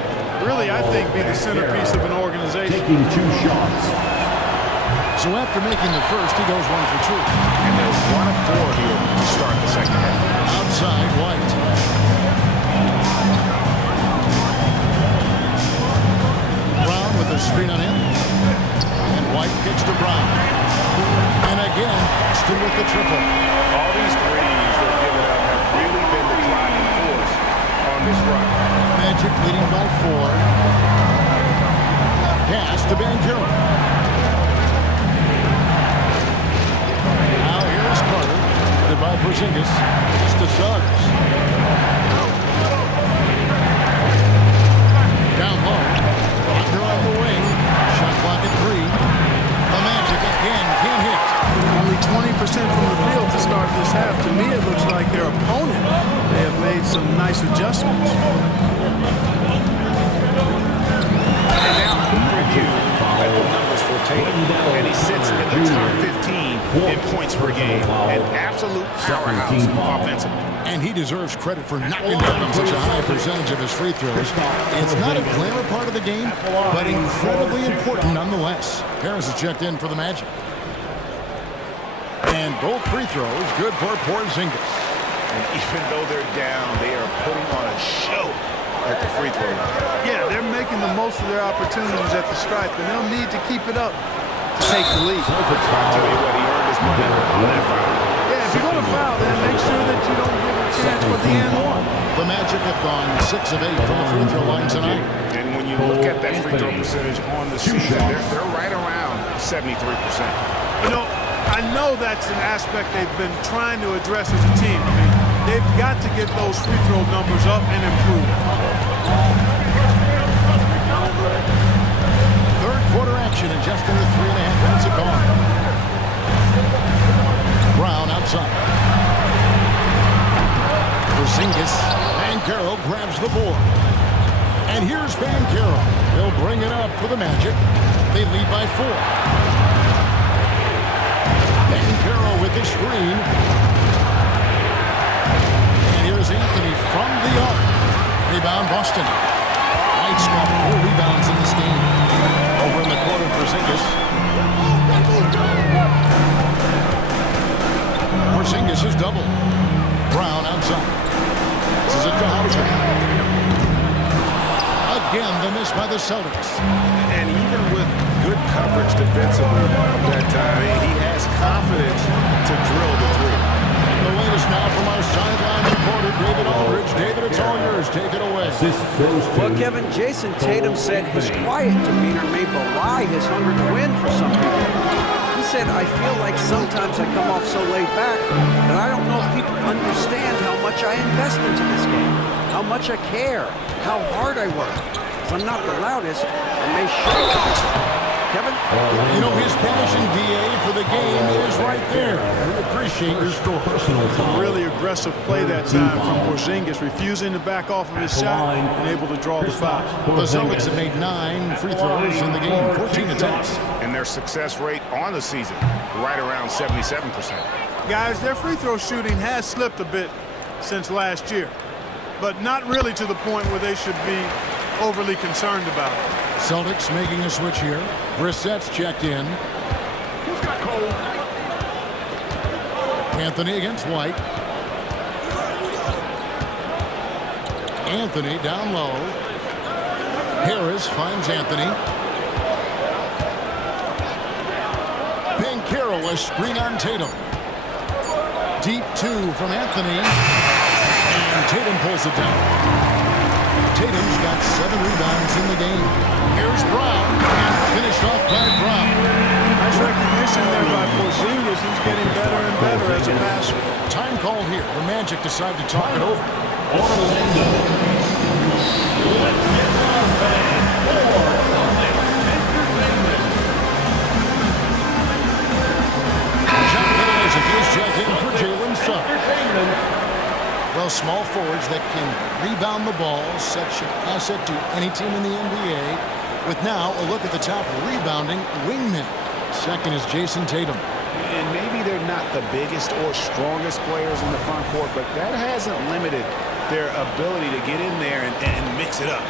really, I think, be the centerpiece of an organization. Taking 2 shots. So after making the first, he goes 1 for 2. And they're 1 of 4 here to start the second half. Outside, White. Brown with the screen on him. And White kicks to Brown. And again, Boston with the triple. All these threes they're giving up have really been the driving force on this run. Magic leading by 4. Pass to Banchero. Now here's Carter. Headed by Porzingis. Just to Suggs. Down low. Wagner on the wing. Shot clock at 3. The Magic again can't hit. Only 20% from the field to start this half. To me, it looks like their opponent may have made some nice adjustments. And now review at the numbers for Tatum. And he sits in the top 15 in points per game. An absolute powerhouse offensively. And he deserves credit for knocking down such a high percentage of his free throws. It's not a glamour part of the game, but incredibly important nonetheless. Harris is checked in for the Magic. And both free throws good for Porzingis. And even though they're down, they are putting on a show at the free throw line. Yeah, they're making the most of their opportunities at the stripe, and they'll need to keep it up to take the lead. I'll tell you what, he earned his money on that foul. Yeah, if you're going to foul, then make sure that you don't give a chance for the and one. The Magic have gone 6 of 8 from the free throw line tonight. And when you look at that free throw percentage on the season, they're right around 73%. You know, I know that's an aspect they've been trying to address as a team. I mean, they've got to get those free throw numbers up and improve. Third quarter action in just under 3.5 minutes of gone. Brown outside. Porzingis. Banchero grabs the board. And here's Banchero. He'll bring it up for the Magic. They lead by 4. Banchero with the screen. And here's Anthony from the arc. Rebound Boston. White's got 4 rebounds in this game. Over in the corner, Porzingis. Porzingis is double. Brown outside. This is it to Hauser. Again, the miss by the Celtics. And even with good coverage defensively that time, he has confidence to drill the 3. The latest now from our sideline reporter, David Aldridge. David, it's all yours. Take it away. Well, Kevin, Jason Tatum said his quiet demeanor may belie his hunger to win for some people. He said, I feel like sometimes I come off so laid back that I don't know if people understand how much I invest into this game, how much I care, how hard I work. If I'm not the loudest, I may show it. Kevin? You know, his passion, DA, for the game is right there. We appreciate your story. Really aggressive play that time from Porzingis, refusing to back off of his shot and able to draw the foul. The Celtics have made 9 free throws in the game, 14 attempts. And their success rate on the season, right around 77%. Guys, their free throw shooting has slipped a bit since last year, but not really to the point where they should be overly concerned about it. Celtics making a switch here. Brissett's checked in. Anthony against White. Anthony down low. Harris finds Anthony. Banchero, a screen on Tatum. Deep 2 from Anthony. And Tatum pulls it down. Tatum's got 7 rebounds in the game. Here's Brown, and finished off by Brown. Nice recognition there by Porzingis. He's getting better and better as a passer. Time called here. The Magic decide to talk it over. check in for Jalen Suggs. Well, small forwards that can rebound the ball, such an asset to any team in the NBA. With now a look at the top rebounding wingmen. Second is Jason Tatum. And maybe they're not the biggest or strongest players in the front court, but that hasn't limited their ability to get in there and mix it up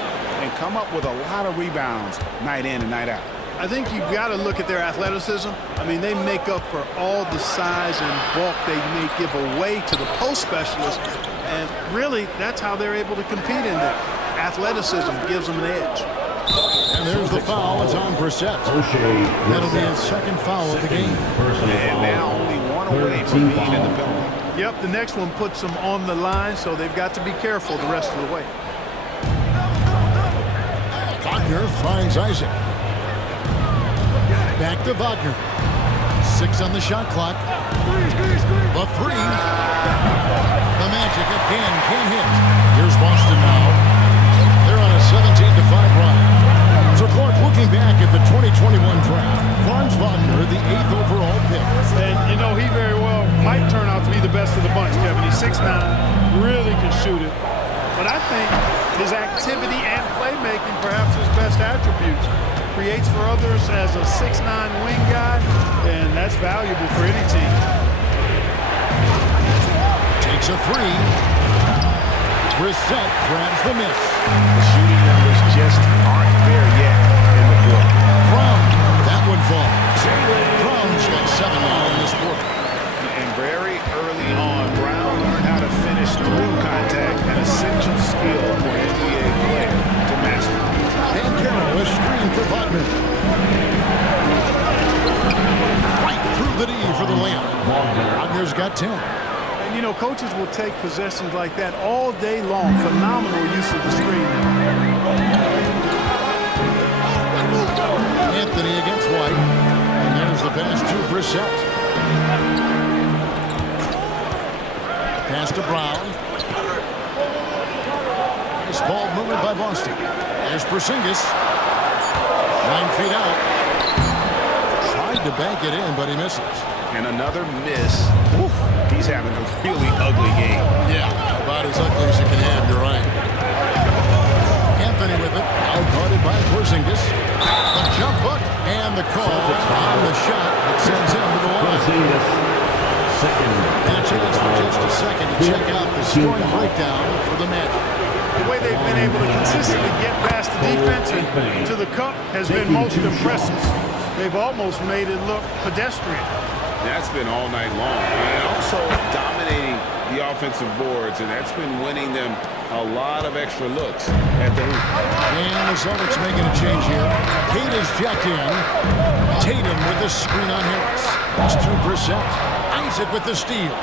and come up with a lot of rebounds night in and night out. I think you've got to look at their athleticism. I mean, they make up for all the size and bulk they may give away to the post specialists. And really, that's how they're able to compete in there. Athleticism gives them an edge. And there's the foul. It's on Brissett. That'll be his second foul of the game. And now only one away from being in the penalty. Yep, the next one puts them on the line, so they've got to be careful the rest of the way. Wagner finds Isaac. Back to Wagner. 6 on the shot clock. The 3. The Magic again can't hit. Here's Boston now. They're on a 17-5 run. So Clark, looking back at the 2021 draft, Franz Wagner, the 8th overall pick. And, you know, he very well might turn out to be the best of the bunch, Kevin. He's 6'9", really can shoot it. But I think his activity and playmaking, perhaps his best attributes. Creates for others as a 6'9" wing guy, and that's valuable for any team. Takes a 3. Brissett grabs the miss. The shooting numbers just aren't there yet in the quarter. Brown, that one falls. Brown's got 7 now in this quarter. And very early on, Brown learned how to finish through contact, an essential skill for an NBA player to master. Banchero, a screen for Wagner. Right through the D for the layup. Wagner's got 10. And, you know, coaches will take possessions like that all day long. Phenomenal use of the screen. Anthony against White. And there's the pass to Brissett. Pass to Brown. Nice ball movement by Boston. There's Porzingis. 9 feet out. Tried to bank it in, but he misses. And another miss. Oof. He's having a really ugly game. Yeah, about as ugly as you can have. You're right. Anthony with it. Out-guarded by Porzingis. The jump hook and the call on the shot that sends him to the line. And a chance for just a second to check out the scoring breakdown for the Magic. The way they've been able to consistently get past the defense and to the cup has been most impressive. They've almost made it look pedestrian. That's been all night long. And also dominating the offensive boards, and that's been winning them a lot of extra looks at the hoop. And the Celtics making a change here. Kate is jacked in. Tatum with the screen on Harris. Pass to Brissett. Isaac with the steal.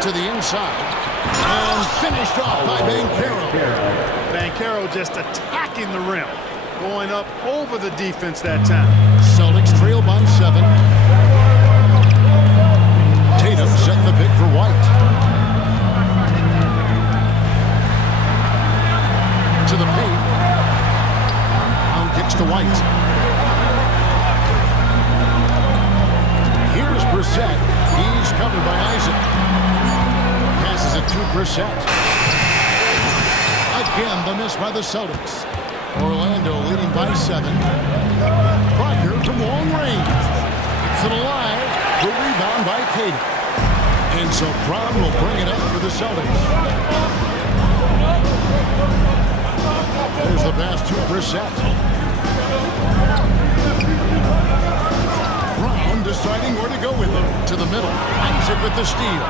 To the inside. And finished off by Banchero. Banchero just attacking the rim. Going up over the defense that time. Celtics trail by 7. Tatum setting the pick for White. To the paint. Brown kicks to White. Here's Brissett. He's covered by Isaac. Passes it to Brissett. Again, the miss by the Celtics. Orlando leading by 7. Wagner from long range. It's it alive. The rebound by Katie. And so Brown will bring it up for the Celtics. There's the pass to Brissett. Brown deciding where to go with him. To the middle. Isaac with the steal.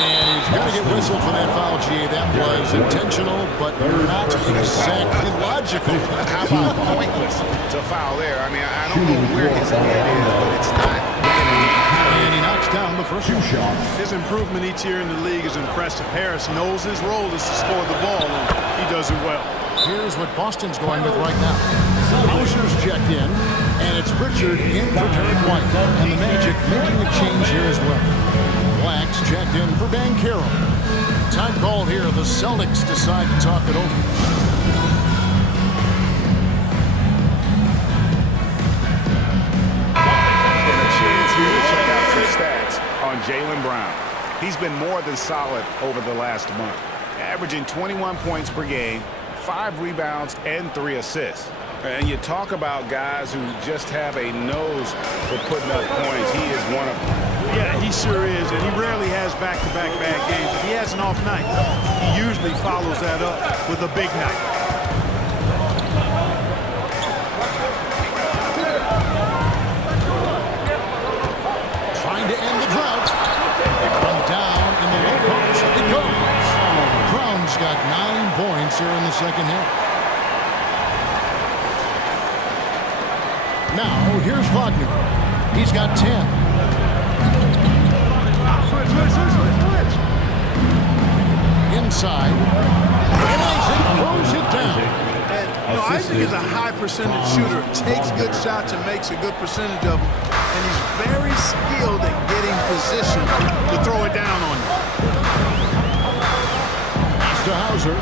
And he's going to get whistled for that foul, G. That was intentional, but not exactly logical. How about pointless to foul there? I mean, I don't know where his head is, but it's not. And he knocks down the first shot. His improvement each year in the league is impressive. Harris knows his role is to score the ball, and he does it well. Here's what Boston's going with right now. Hauser's checked in, and it's Pritchard in for Derek White. And the Magic making a change here as well. Black's checked in for Banchero. Time called here. The Celtics decide to talk it over. Jaylen Brown. He's been more than solid over the last month, averaging 21 points per game, 5 rebounds, and 3 assists. And you talk about guys who just have a nose for putting up points. He is one of them. Yeah, he sure is, and he rarely has back-to-back bad games. If he has an off night, he usually follows that up with a big night. Trying to end the drought. From down in the low post. It goes. Brown's got 9 points here in the second half. Now, here's Wagner. He's got 10. Inside. And Isaac throws it down. And, Isaac is a high percentage shooter. Takes good shots and makes a good percentage of them. And he's very skilled at getting position to throw it down on you. Pass to Hauser.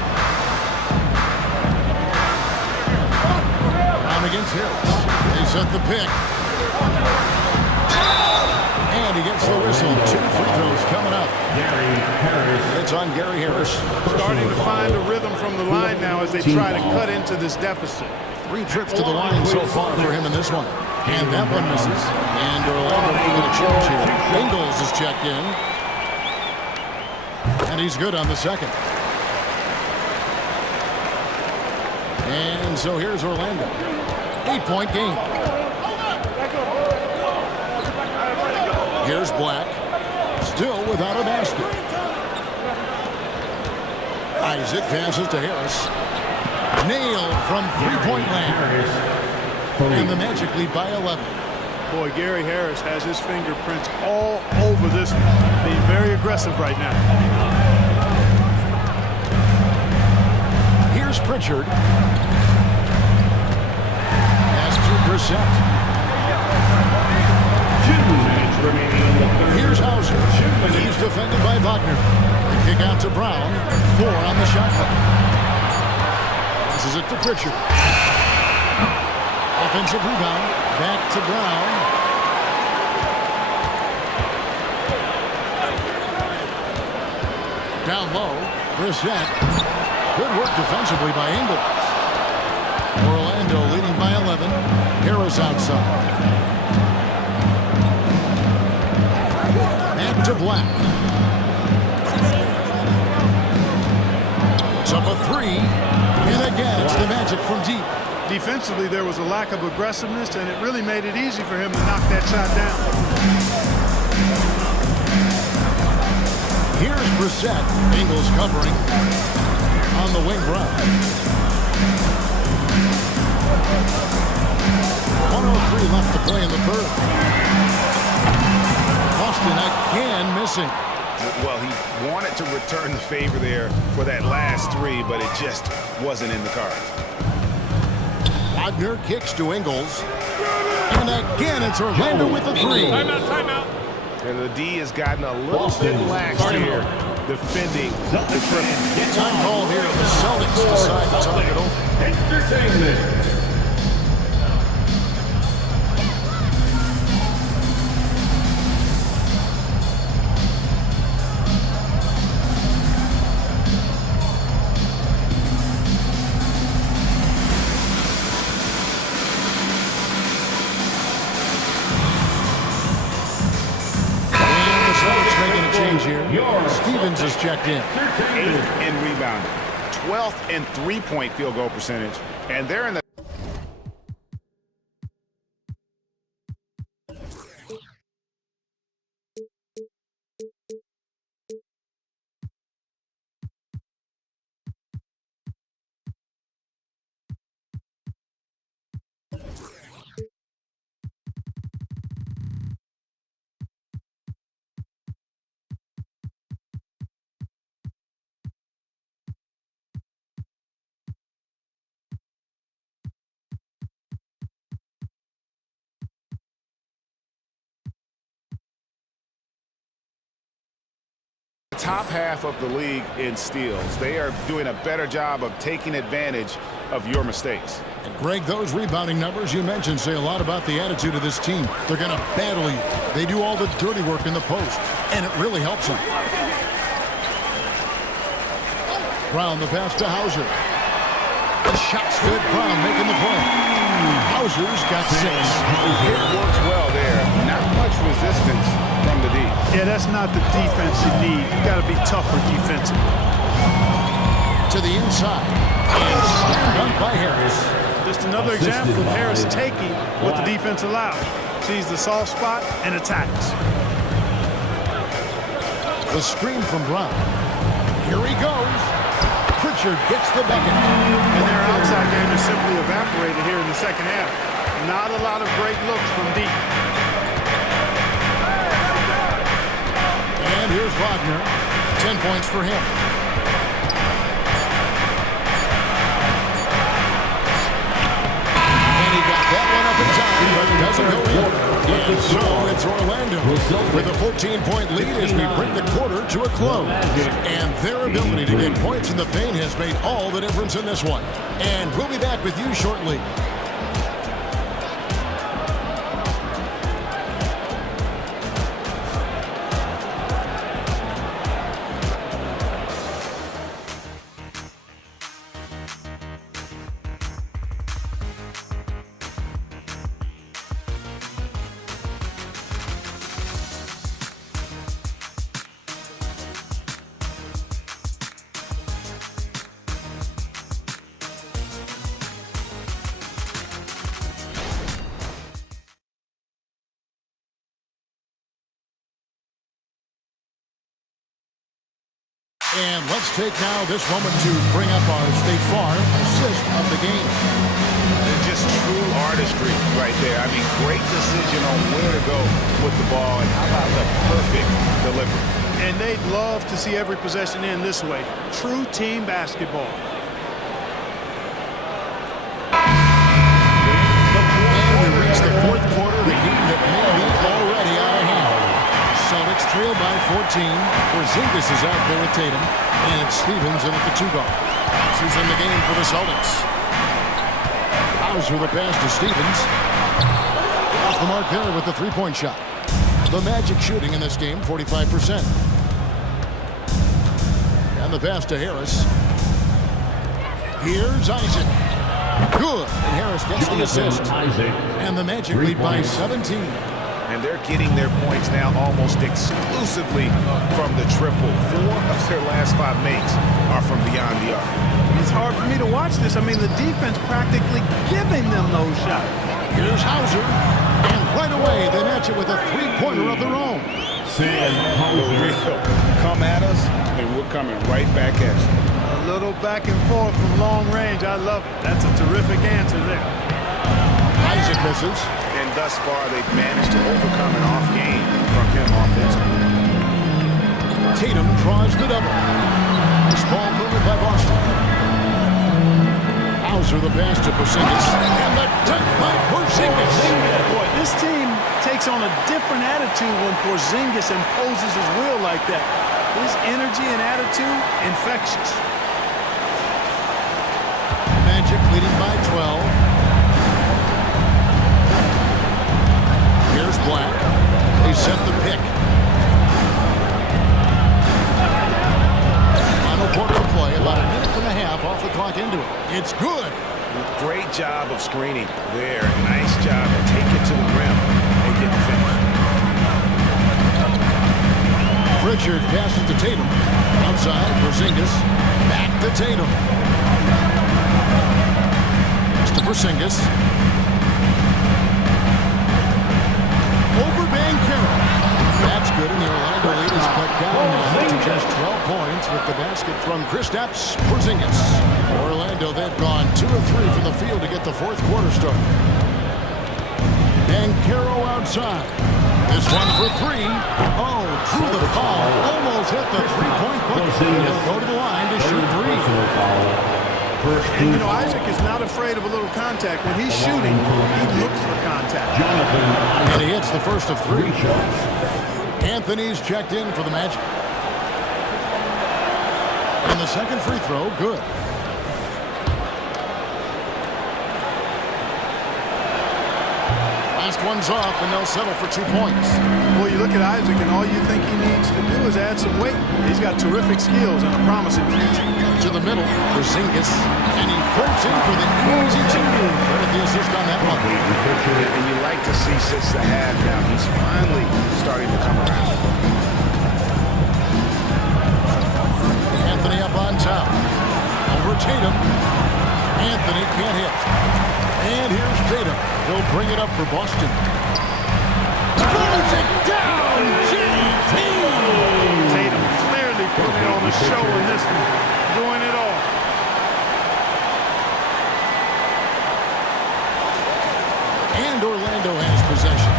Brown against Harris. They set the pick. And he gets the whistle. 2 free throws coming up. It's on Gary Harris. Starting to find a rhythm from the line now as they try to cut into this deficit. 3 trips to the line so far for him in this one. And that one misses. And Orlando making a change here. Ingles is checked in. And he's good on the second. And so here's Orlando. 8-point game. Here's Black. Still without a basket. Isaac passes to Harris. Nailed from 3-point land. And the Magic lead by 11. Boy, Gary Harris has his fingerprints all over this one. Being very aggressive right now. Here's Pritchard. Pass to Brissett. Here's Hauser. He's defended by Wagner. The kick out to Brown. 4 on the shot clock. Passes it to Pritchard. Offensive rebound. Back to Brown. Down low. Brissett. Good work defensively by Ingles. Orlando leading by 11. Harris outside. Back to Black. Puts up a 3. And again, it's the Magic from deep. Defensively, there was a lack of aggressiveness, and it really made it easy for him to knock that shot down. Here's Brissett. Ingles covering on the wing. Brown. 1:03 left to play in the third. Austin again missing. Well, he wanted to return the favor there for that last 3, but it just wasn't in the cards. Wagner kicks to Ingles. And again, it's Orlando with the 3. Timeout. And the D has gotten a little bit lax here, defending the triple. Time call here. The Celtics decide to talk it over. Entertainment. Stevens is checked in. 8th in rebounding, 12th in 3-point field goal percentage, and they're in the top half of the league in steals. They are doing a better job of taking advantage of your mistakes. Greg, those rebounding numbers you mentioned say a lot about the attitude of this team. They're going to battle you. They do all the dirty work in the post, and it really helps them. Brown, the pass to Hauser. The shot's good. Brown making the play. Hauser's got 6. It works well there. Not much resistance from the D. Yeah, that's not the defense you need. You got to be tougher defensively. To the inside. And slam dunk by Harris. Just another example of Harris taking what the defense allowed. Sees the soft spot and attacks. The screen from Brown. Here he goes. Pritchard gets the bucket. And their outside game is simply evaporated here in the second half. Not a lot of great looks from deep. And here's Wagner. 10 points for him. And he got that one up in time, but it doesn't go in. And so it's Orlando with a 14-point lead as we bring the quarter to a close. And their ability to get points in the paint has made all the difference in this one. And we'll be back with you shortly. And let's take now this moment to bring up our State Farm assist of the game. It's just true artistry right there. I mean, great decision on where to go with the ball, and how about the perfect delivery. And they'd love to see every possession end this way. True team basketball. And we reach the fourth quarter of the game that may be already out of hand. Celtics trail by 14. Porzingis is out there with Tatum. And Stevens in at the 2-guard. Who's in the game for the Celtics. Hauser the pass to Stevens. Off the mark there with the three-point shot. The Magic shooting in this game, 45%. And the pass to Harris. Here's Isaac. Good. And Harris gets the assist. And the Magic lead by 17. And they're getting their points now almost exclusively from the triple. 4 of their last 5 makes are from beyond the arc. It's hard for me to watch this. I mean, the defense practically giving them those shots. Here's Hauser. And right away, they match it with a three-pointer of their own. Come at us, and we're coming right back at you. A little back and forth from long range. I love it. That's a terrific answer there. Isaac misses. And thus far, they've managed to overcome an off game from him offensively. Tatum draws the double. This ball moved by Boston. Hauser the pass to Porzingis. And the dunk by Porzingis. Boy, this team takes on a different attitude when Porzingis imposes his will like that. His energy and attitude, infectious. Magic leading by 12. Here's Black. They set the pick. Final quarter of play, about a minute and a half off the clock into it. It's good. Great job of screening there. Nice job to take it to the rim and get the finish. Pritchard passes to Tatum. Outside, Porzingis. Back to Tatum. Pass to Porzingis. Over Banchero. That's good, and the Orlando lead is cut down now to just 12 points with the basket from Kristaps Porzingis. Orlando, they've gone 2 of 3 from the field to get the fourth quarter started. Banchero outside. This one for 3. Oh, drew the foul. Almost hit the three-point bucket. He'll go to the line to shoot 3. And, you know, Isaac is not afraid of a little contact. When he's shooting, he looks for contact. And he hits the first of 3. Anthony's checked in for the Magic. And the second free throw, good. Last one's off, and they'll settle for 2 points. Well, you look at Isaac, and all you think he needs to do is add some weight. He's got terrific skills and a promising future. To the middle for Zingis, and he floats in for the easy two. Credit the assist on that one. And you like to see since the half now. He's finally starting to come around. Anthony up on top. Over Tatum. Anthony can't hit. And here's Tatum. He'll bring it up for Boston. Throws it down. JT. Tatum clearly putting on a show in this one. Doing it all. And Orlando has possession.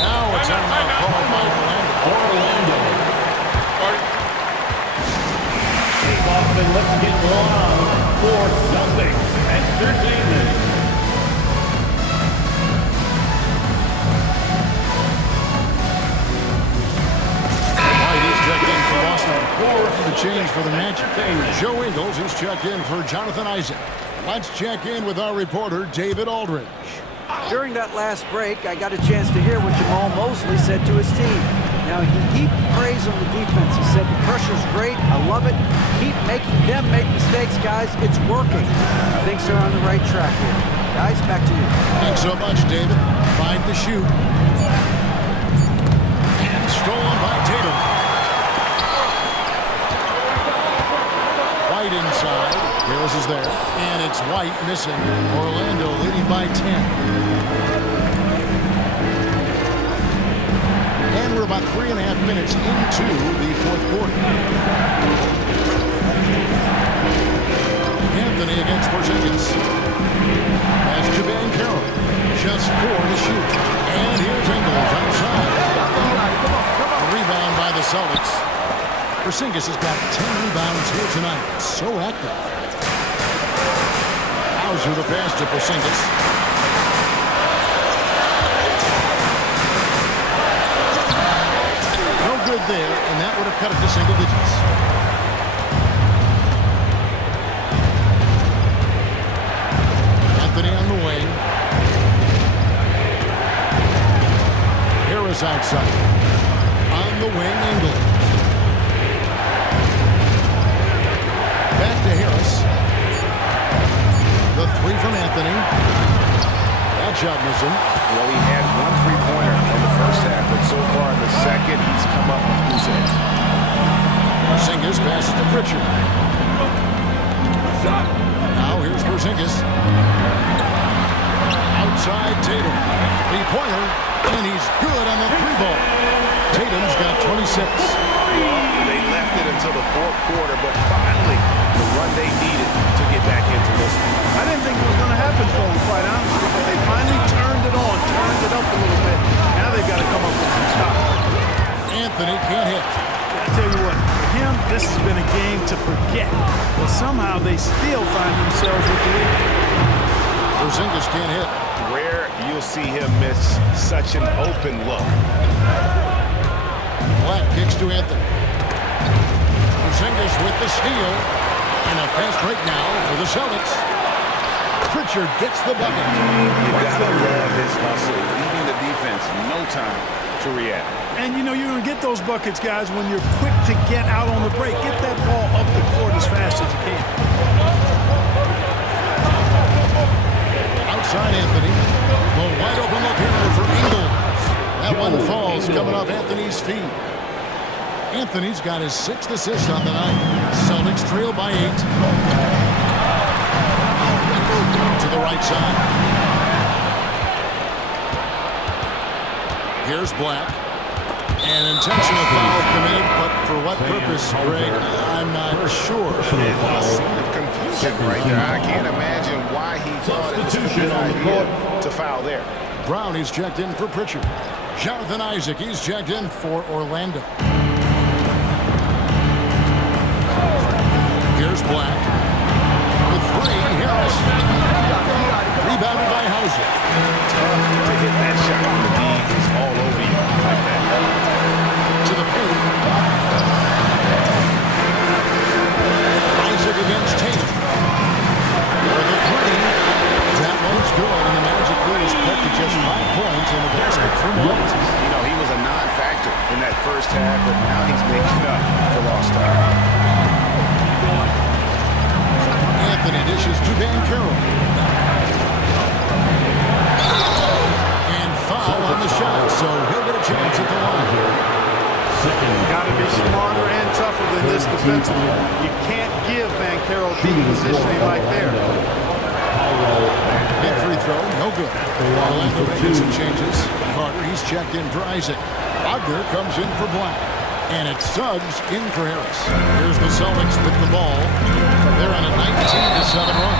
Now a timeout called by Orlando. Take off and let's get loud for Celtics Entertainment. White is checked in for Boston. The change for the Magic. Joe Ingles is checked in for Jonathan Isaac. Let's check in with our reporter, David Aldridge. During that last break, I got a chance to hear what Jamal Mosley said to his team. Now, he heaped praise on the defense. He said, the pressure's great. I love it. Keep making them make mistakes, guys. It's working. He thinks they're on the right track here. Guys, back to you. Thanks so much, David. 5 to shoot. And stolen by Tatum. White inside. Harris is there. And it's White missing. Orlando leading by 10. And we're about 3.5 minutes into the fourth quarter. Anthony against Porzingis. As to Banchero. Just 4 to shoot. And here's Ingles outside. A rebound by the Celtics. Porzingis has got 10 rebounds here tonight. So active. Hauser the pass to Porzingis. Good there, and that would have cut it to single digits. Anthony on the wing. Harris outside. On the wing, Ingles. Back to Harris. The three from Anthony. That shot missing. Well, he had 1 3-pointer in the first half, but so far in the second, he's come up with loose ends. Porzingis passes to Pritchard. Now here's Porzingis. Outside Tatum. 3-pointer, and he's good on the 3-ball. Tatum's got 26. They left it until the fourth quarter, but finally the run they needed to get back into this one. I didn't think it was going to happen for them, quite honestly, but they finally turned it on, turned it up a little bit. Now they've got to come up with some stops. Anthony can't hit. I tell you what, for him, this has been a game to forget. But somehow they still find themselves with the lead. Porzingis can't hit. Rare you'll see him miss such an open look. Black kicks to Anthony. Porzingis with the steal. And a fast break now for the Celtics. Pritchard gets the bucket. You gotta love his hustle, leading the defense, no time to react. And you know you're going to get those buckets, guys, when you're quick to get out on the break. Get that ball up the court as fast as you can. Outside Anthony. The wide open look here for Ingles. That one falls coming off Anthony's feet. Anthony's got his 6th assist on the night. Celtics trail by 8. To the right side. Here's Black. An intentional foul committed, but for what purpose, Greg, I'm not sure. A scene of confusion right there. I can't imagine why he thought it was a good idea to foul there. Brown is checked in for Pritchard. Jonathan Isaac, he's checked in for Orlando. Here's Black. With 3, Harris. Rebounded by Hauser. Tough to hit that shot when the D is all over you like that. To the paint. Isaac against Tatum. For the 3. That one's good, and the Magic lead had, but now he's making up for lost time. Anthony dishes to Banchero. And foul on the shot, so he'll get a chance at the line. Got to be smarter and tougher than this defensively. You can't give Banchero deep positioning like there. That free throw, no good. Orlando making some changes. Carter, he's checked in for Isaac. Wagner comes in for Black. And it's Suggs in for Harris. Here's the Celtics with the ball. They're on a 19-7 run.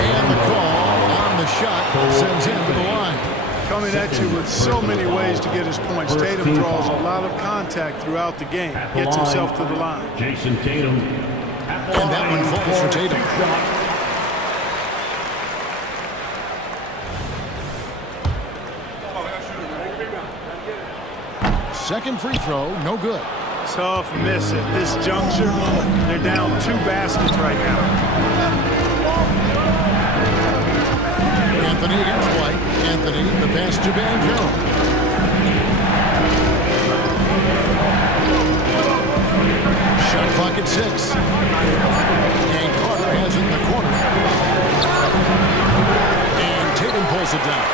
And the call on the shot sends him to the line. Coming at you with so many ways to get his points. Tatum draws a lot of contact throughout the game. Gets himself to the line. Jason Tatum. And that one falls for Tatum. Second free throw, no good. Tough miss at this juncture. They're down 2 baskets right now. Anthony against White. Anthony, the pass to Banchero. Shot clock at 6. And Carter has it in the corner. And Tatum pulls it down.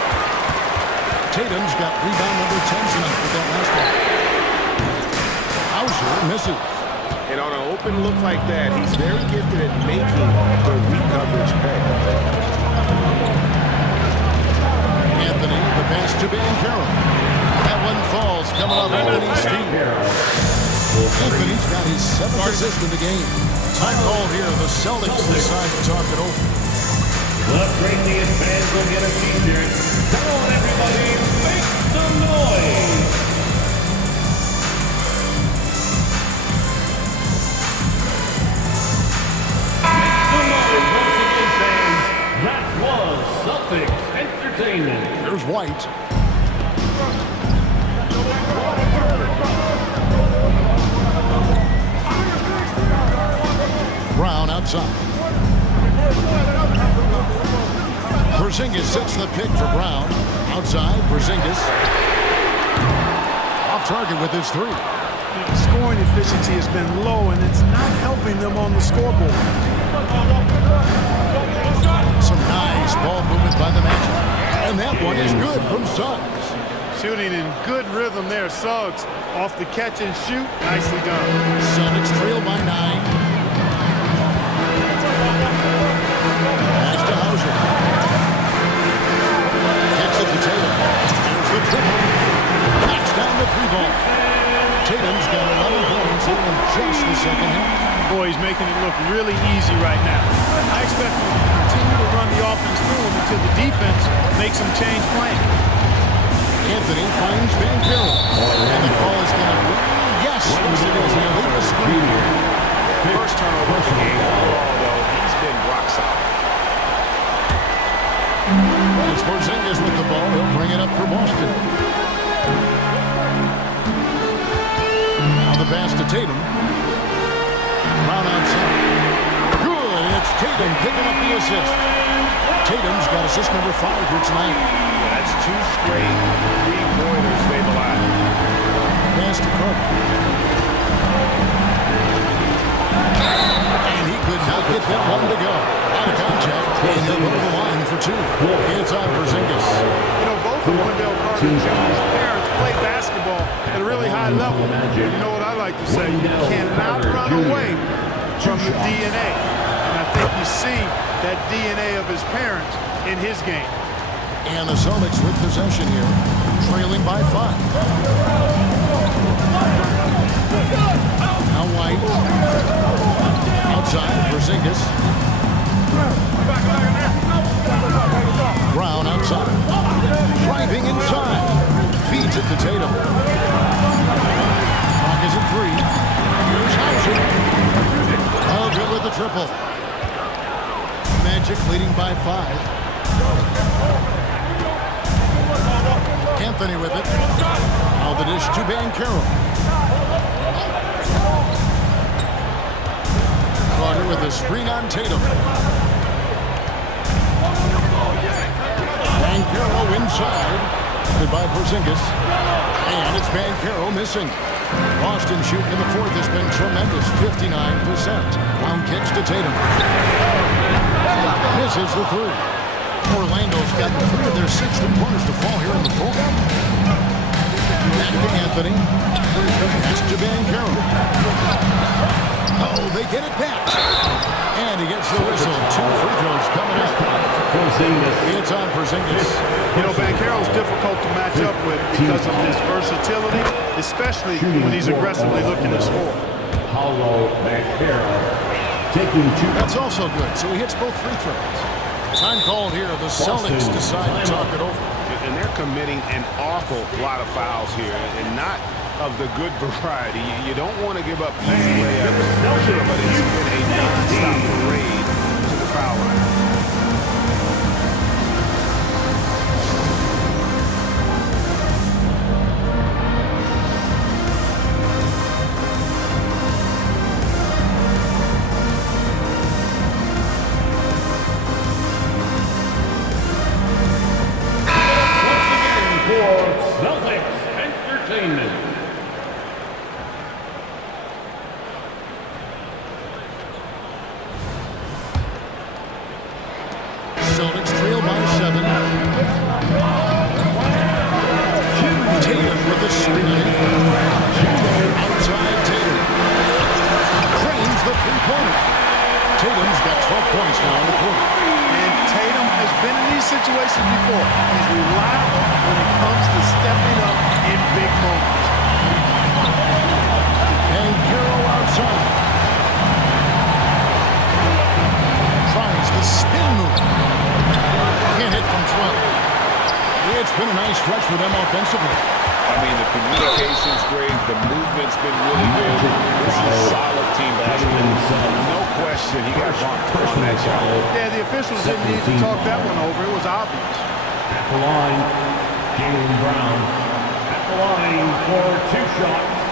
Tatum's got rebound number 10 tonight with that last one. Hauser misses. And on an open look like that, he's very gifted at making the weak coverage pay. Anthony, the pass to Banchero. That one falls, coming off Anthony's feet. Anthony's got his 7th assist in the game. Time call here. The Celtics decide to talk it over. The Corinthians fans will get a t-shirt. Come on, everybody, make some noise. Make some noise once again, fans. That was Celtics Entertainment. Here's White. Brown outside. Porzingis sets the pick for Brown. Outside, Porzingis. Off target with his 3. Scoring efficiency has been low, and it's not helping them on the scoreboard. Some nice ball movement by the Magic. And that one is good from Suggs. Shooting in good rhythm there. Suggs off the catch and shoot. Nicely done. Celtics trail by 9. Pass to Hauser. Gets it to Tatum. There's the triple. Knocks down the 3-ball. Tatum's got 11 points in just the second half. Boy, he's making it look really easy right now. I expect him to continue to run the offense through him until the defense makes him change plan. Anthony finds Banchero. And the call is going to be, yes, it is. An illegal screen. First turnover of the game. Although he's been rock solid. It's Porzingis with the ball. He'll bring it up for Boston. Now the pass to Tatum. Brown outside. Good. And it's Tatum picking up the assist. Tatum's got assist number 5 here tonight. That's 2 straight 3-pointers they've allowed. Pass to Carter. And he could not get that one to go. Out of contact. And he'll go to the line for 2. Inside Porzingis. You know, both of Wendell Carter Jr.'s parents play basketball at a really high level. You know what I like to say? You cannot run away from the DNA. And I think you see that DNA of his parents in his game. And the Celtics with possession here, trailing by 5. Now White. Outside, Porzingis. Brown outside. Driving inside. Feeds it to Tatum. Clock is at 3. Here's Hauser. Oh, good with the triple. Magic leading by 5. Anthony with it. Now the dish to Banchero. Carter with a screen on Tatum. Banchero inside. Goodbye Porzingis. And it's Banchero missing. Boston shooting in the fourth has been tremendous, 59%. Brown kicks to Tatum. Misses the three. Orlando's gotten 3 of their 6 three-pointers to fall here in the fourth. Back to Anthony. That's to Banchero. Oh, they get it back. And he gets the whistle. 2 free throws coming up. It's on Porzingis. You know, Banchero's difficult to match up with because of his versatility, especially when he's aggressively looking to score. Paolo Banchero taking 2. That's also good. So he hits both free throws. Time called here. The Celtics decide to talk it over. And they're committing an awful lot of fouls here, and not of the good variety. You don't want to give up easy layups, but it's been a non-stop parade to the foul line. Celtics trail by 7. Tatum with the screen. Outside Tatum. Cranes the three-pointer. Tatum's got 12 points now in the quarter. And Tatum has been in these situations before. He's reliable when it comes to stepping up in big moments. And Banchero outside. Tries the spin move. Can't hit from 12. It's been a nice stretch for them offensively. I mean, the communication's great. The movement's been really good. This is solid team basketball. No question he got bumped on that shot. Yeah, the officials didn't need to talk that one over. It was obvious. At the line, Jaylen Brown. At the line for 2 shots.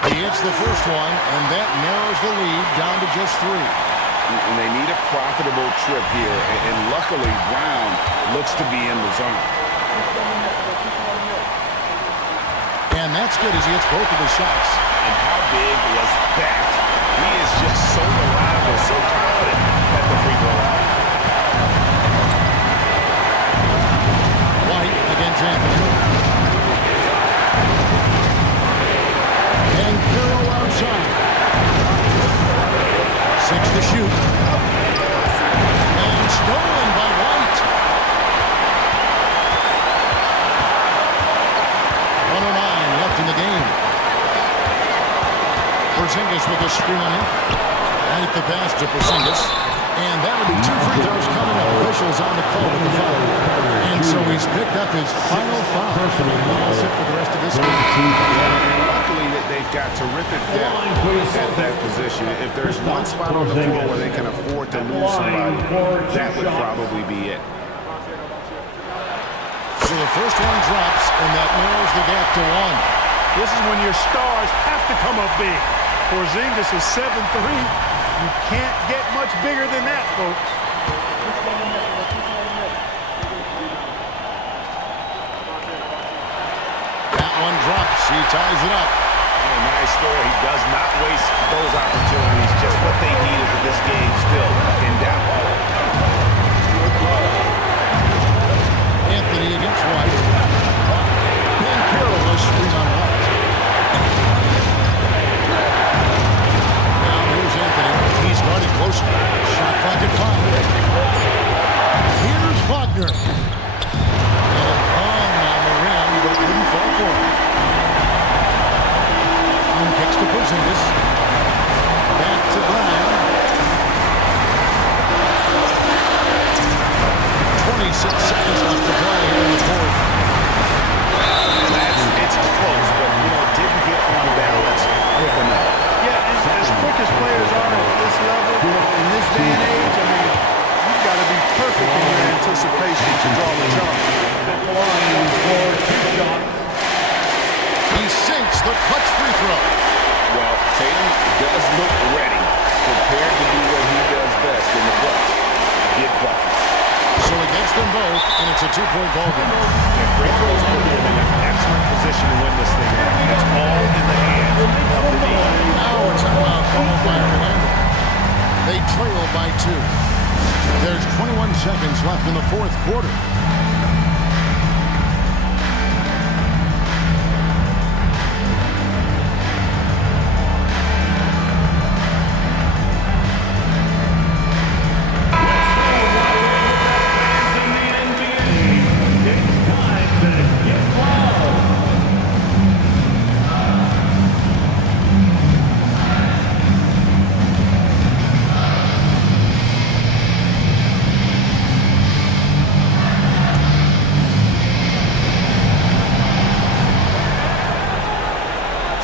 He hits the first one, and that narrows the lead down to just 3. And they need a profitable trip here. And luckily, Brown looks to be in the zone. And that's good as he hits both of his shots. And how big was that? He is just so reliable, so confident at the free throw line. White against Anthony. And Banchero outside. 6 to shoot. And stolen by White. 109 left in the game. Porzingis with a screen on him. Right the pass to Porzingis. And that'll be 2 free throws coming up. Officials on the call with the foul. And so he's picked up his final foul. He'll sit for the rest of this game. And luckily, they've got terrific depth at that position. If there's one spot on the floor where they can afford to lose somebody, that would probably be it. So the first one drops, and that narrows the gap to 1. This is when your stars have to come up big. Porzingis is 7'3". You can't get much bigger than that, folks. That one drops. He ties it up. And nice there. He does not waste those opportunities. Just what they needed with this game still in doubt. Anthony against White. Banchero a screen on White. Now here's Anthony. He's guarded closely. Shot clock at 5. Here's Wagner. And it hung on the rim, but didn't fall for him. And kicks to Porzingis. Back to Brown. 26 seconds left to play here in the fourth. It's close, but, didn't get on balance quick enough. Yeah, as quick as players are at this level, in this day and age, I mean, you've got to be perfect in your anticipation to draw the charge. At the line for 2 shots. He sinks the clutch free throw. Well, Tatum does look ready, prepared to do what he does best in the clutch. Get buckets. So he gets them both, and it's a two-point ball game. And free throws put him in an excellent position to win this thing. It's all in the hands of the D. Now a timeout called by Orlando. They trail by 2. There's 21 seconds left in the fourth quarter.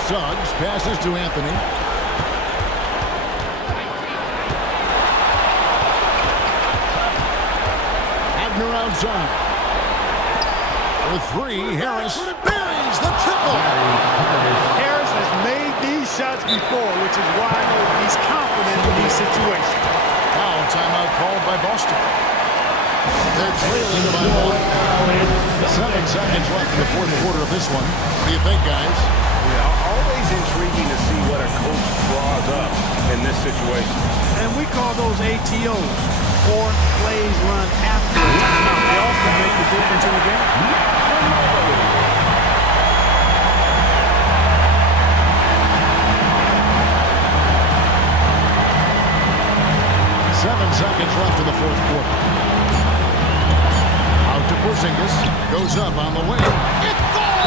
Suggs passes to Anthony. Wagner outside. For 3, Harris buries the triple. Harris has made these shots before, which is why he's confident in these situations. Now a timeout called by Boston. They're trailing by 1. 7 seconds left in the fourth quarter of this one. What do you think, guys? Yeah, always intriguing to see what a coach draws up in this situation. And we call those ATOs, or plays run after a timeout. They often make the difference in the game. 7 seconds left in the fourth quarter. Out to Porzingis. Goes up on the way. It falls!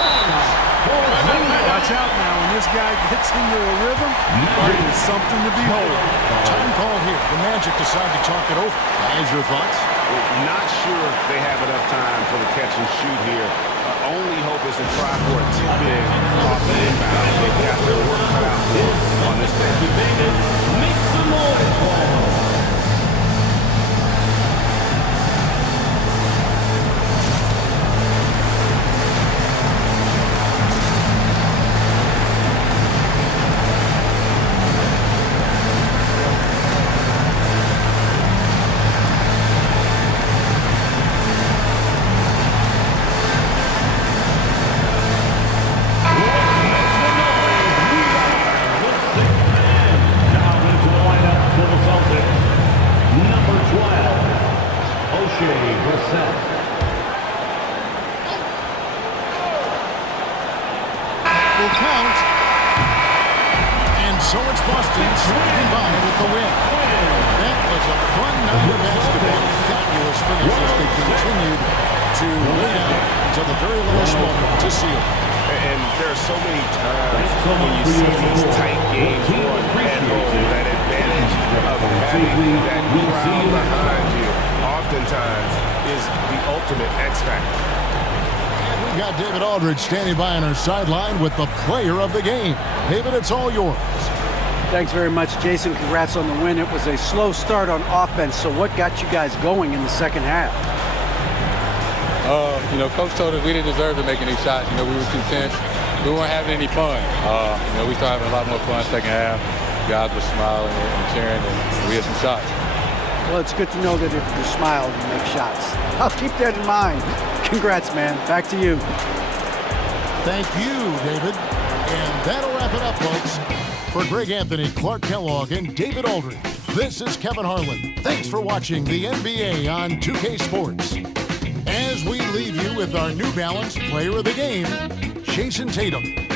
Watch out now. When this guy gets into a rhythm, it is something to behold. Time call here. The Magic decide to talk it over. Guys, your thoughts? Not sure if they have enough time for the catch and shoot here. Only hope is to try for a tip-in off the inbound. They've got their work cut out for them on this day. Make some noise. Will count. And so it's Boston sneaking by with the win. That was a fun night of basketball. Fabulous finish as they continued to wait out until the very last moment to seal. And there are so many times when you see these tight games won at home, that advantage of having that crowd behind you oftentimes is the ultimate X factor. We've got David Aldridge standing by on our sideline with the player of the game. David, it's all yours. Thanks very much, Jason. Congrats on the win. It was a slow start on offense, so what got you guys going in the second half? Coach told us we didn't deserve to make any shots. We were too tense. We weren't having any fun. We started having a lot more fun second half. Guys were smiling and cheering, and we had some shots. Well, it's good to know that if you smile, you make shots. I'll keep that in mind. Congrats, man. Back to you. Thank you, David. And that'll wrap it up, folks. For Greg Anthony, Clark Kellogg, and David Aldridge, this is Kevin Harlan. Thanks for watching the NBA on 2K Sports. As we leave you with our New Balance Player of the Game, Jason Tatum.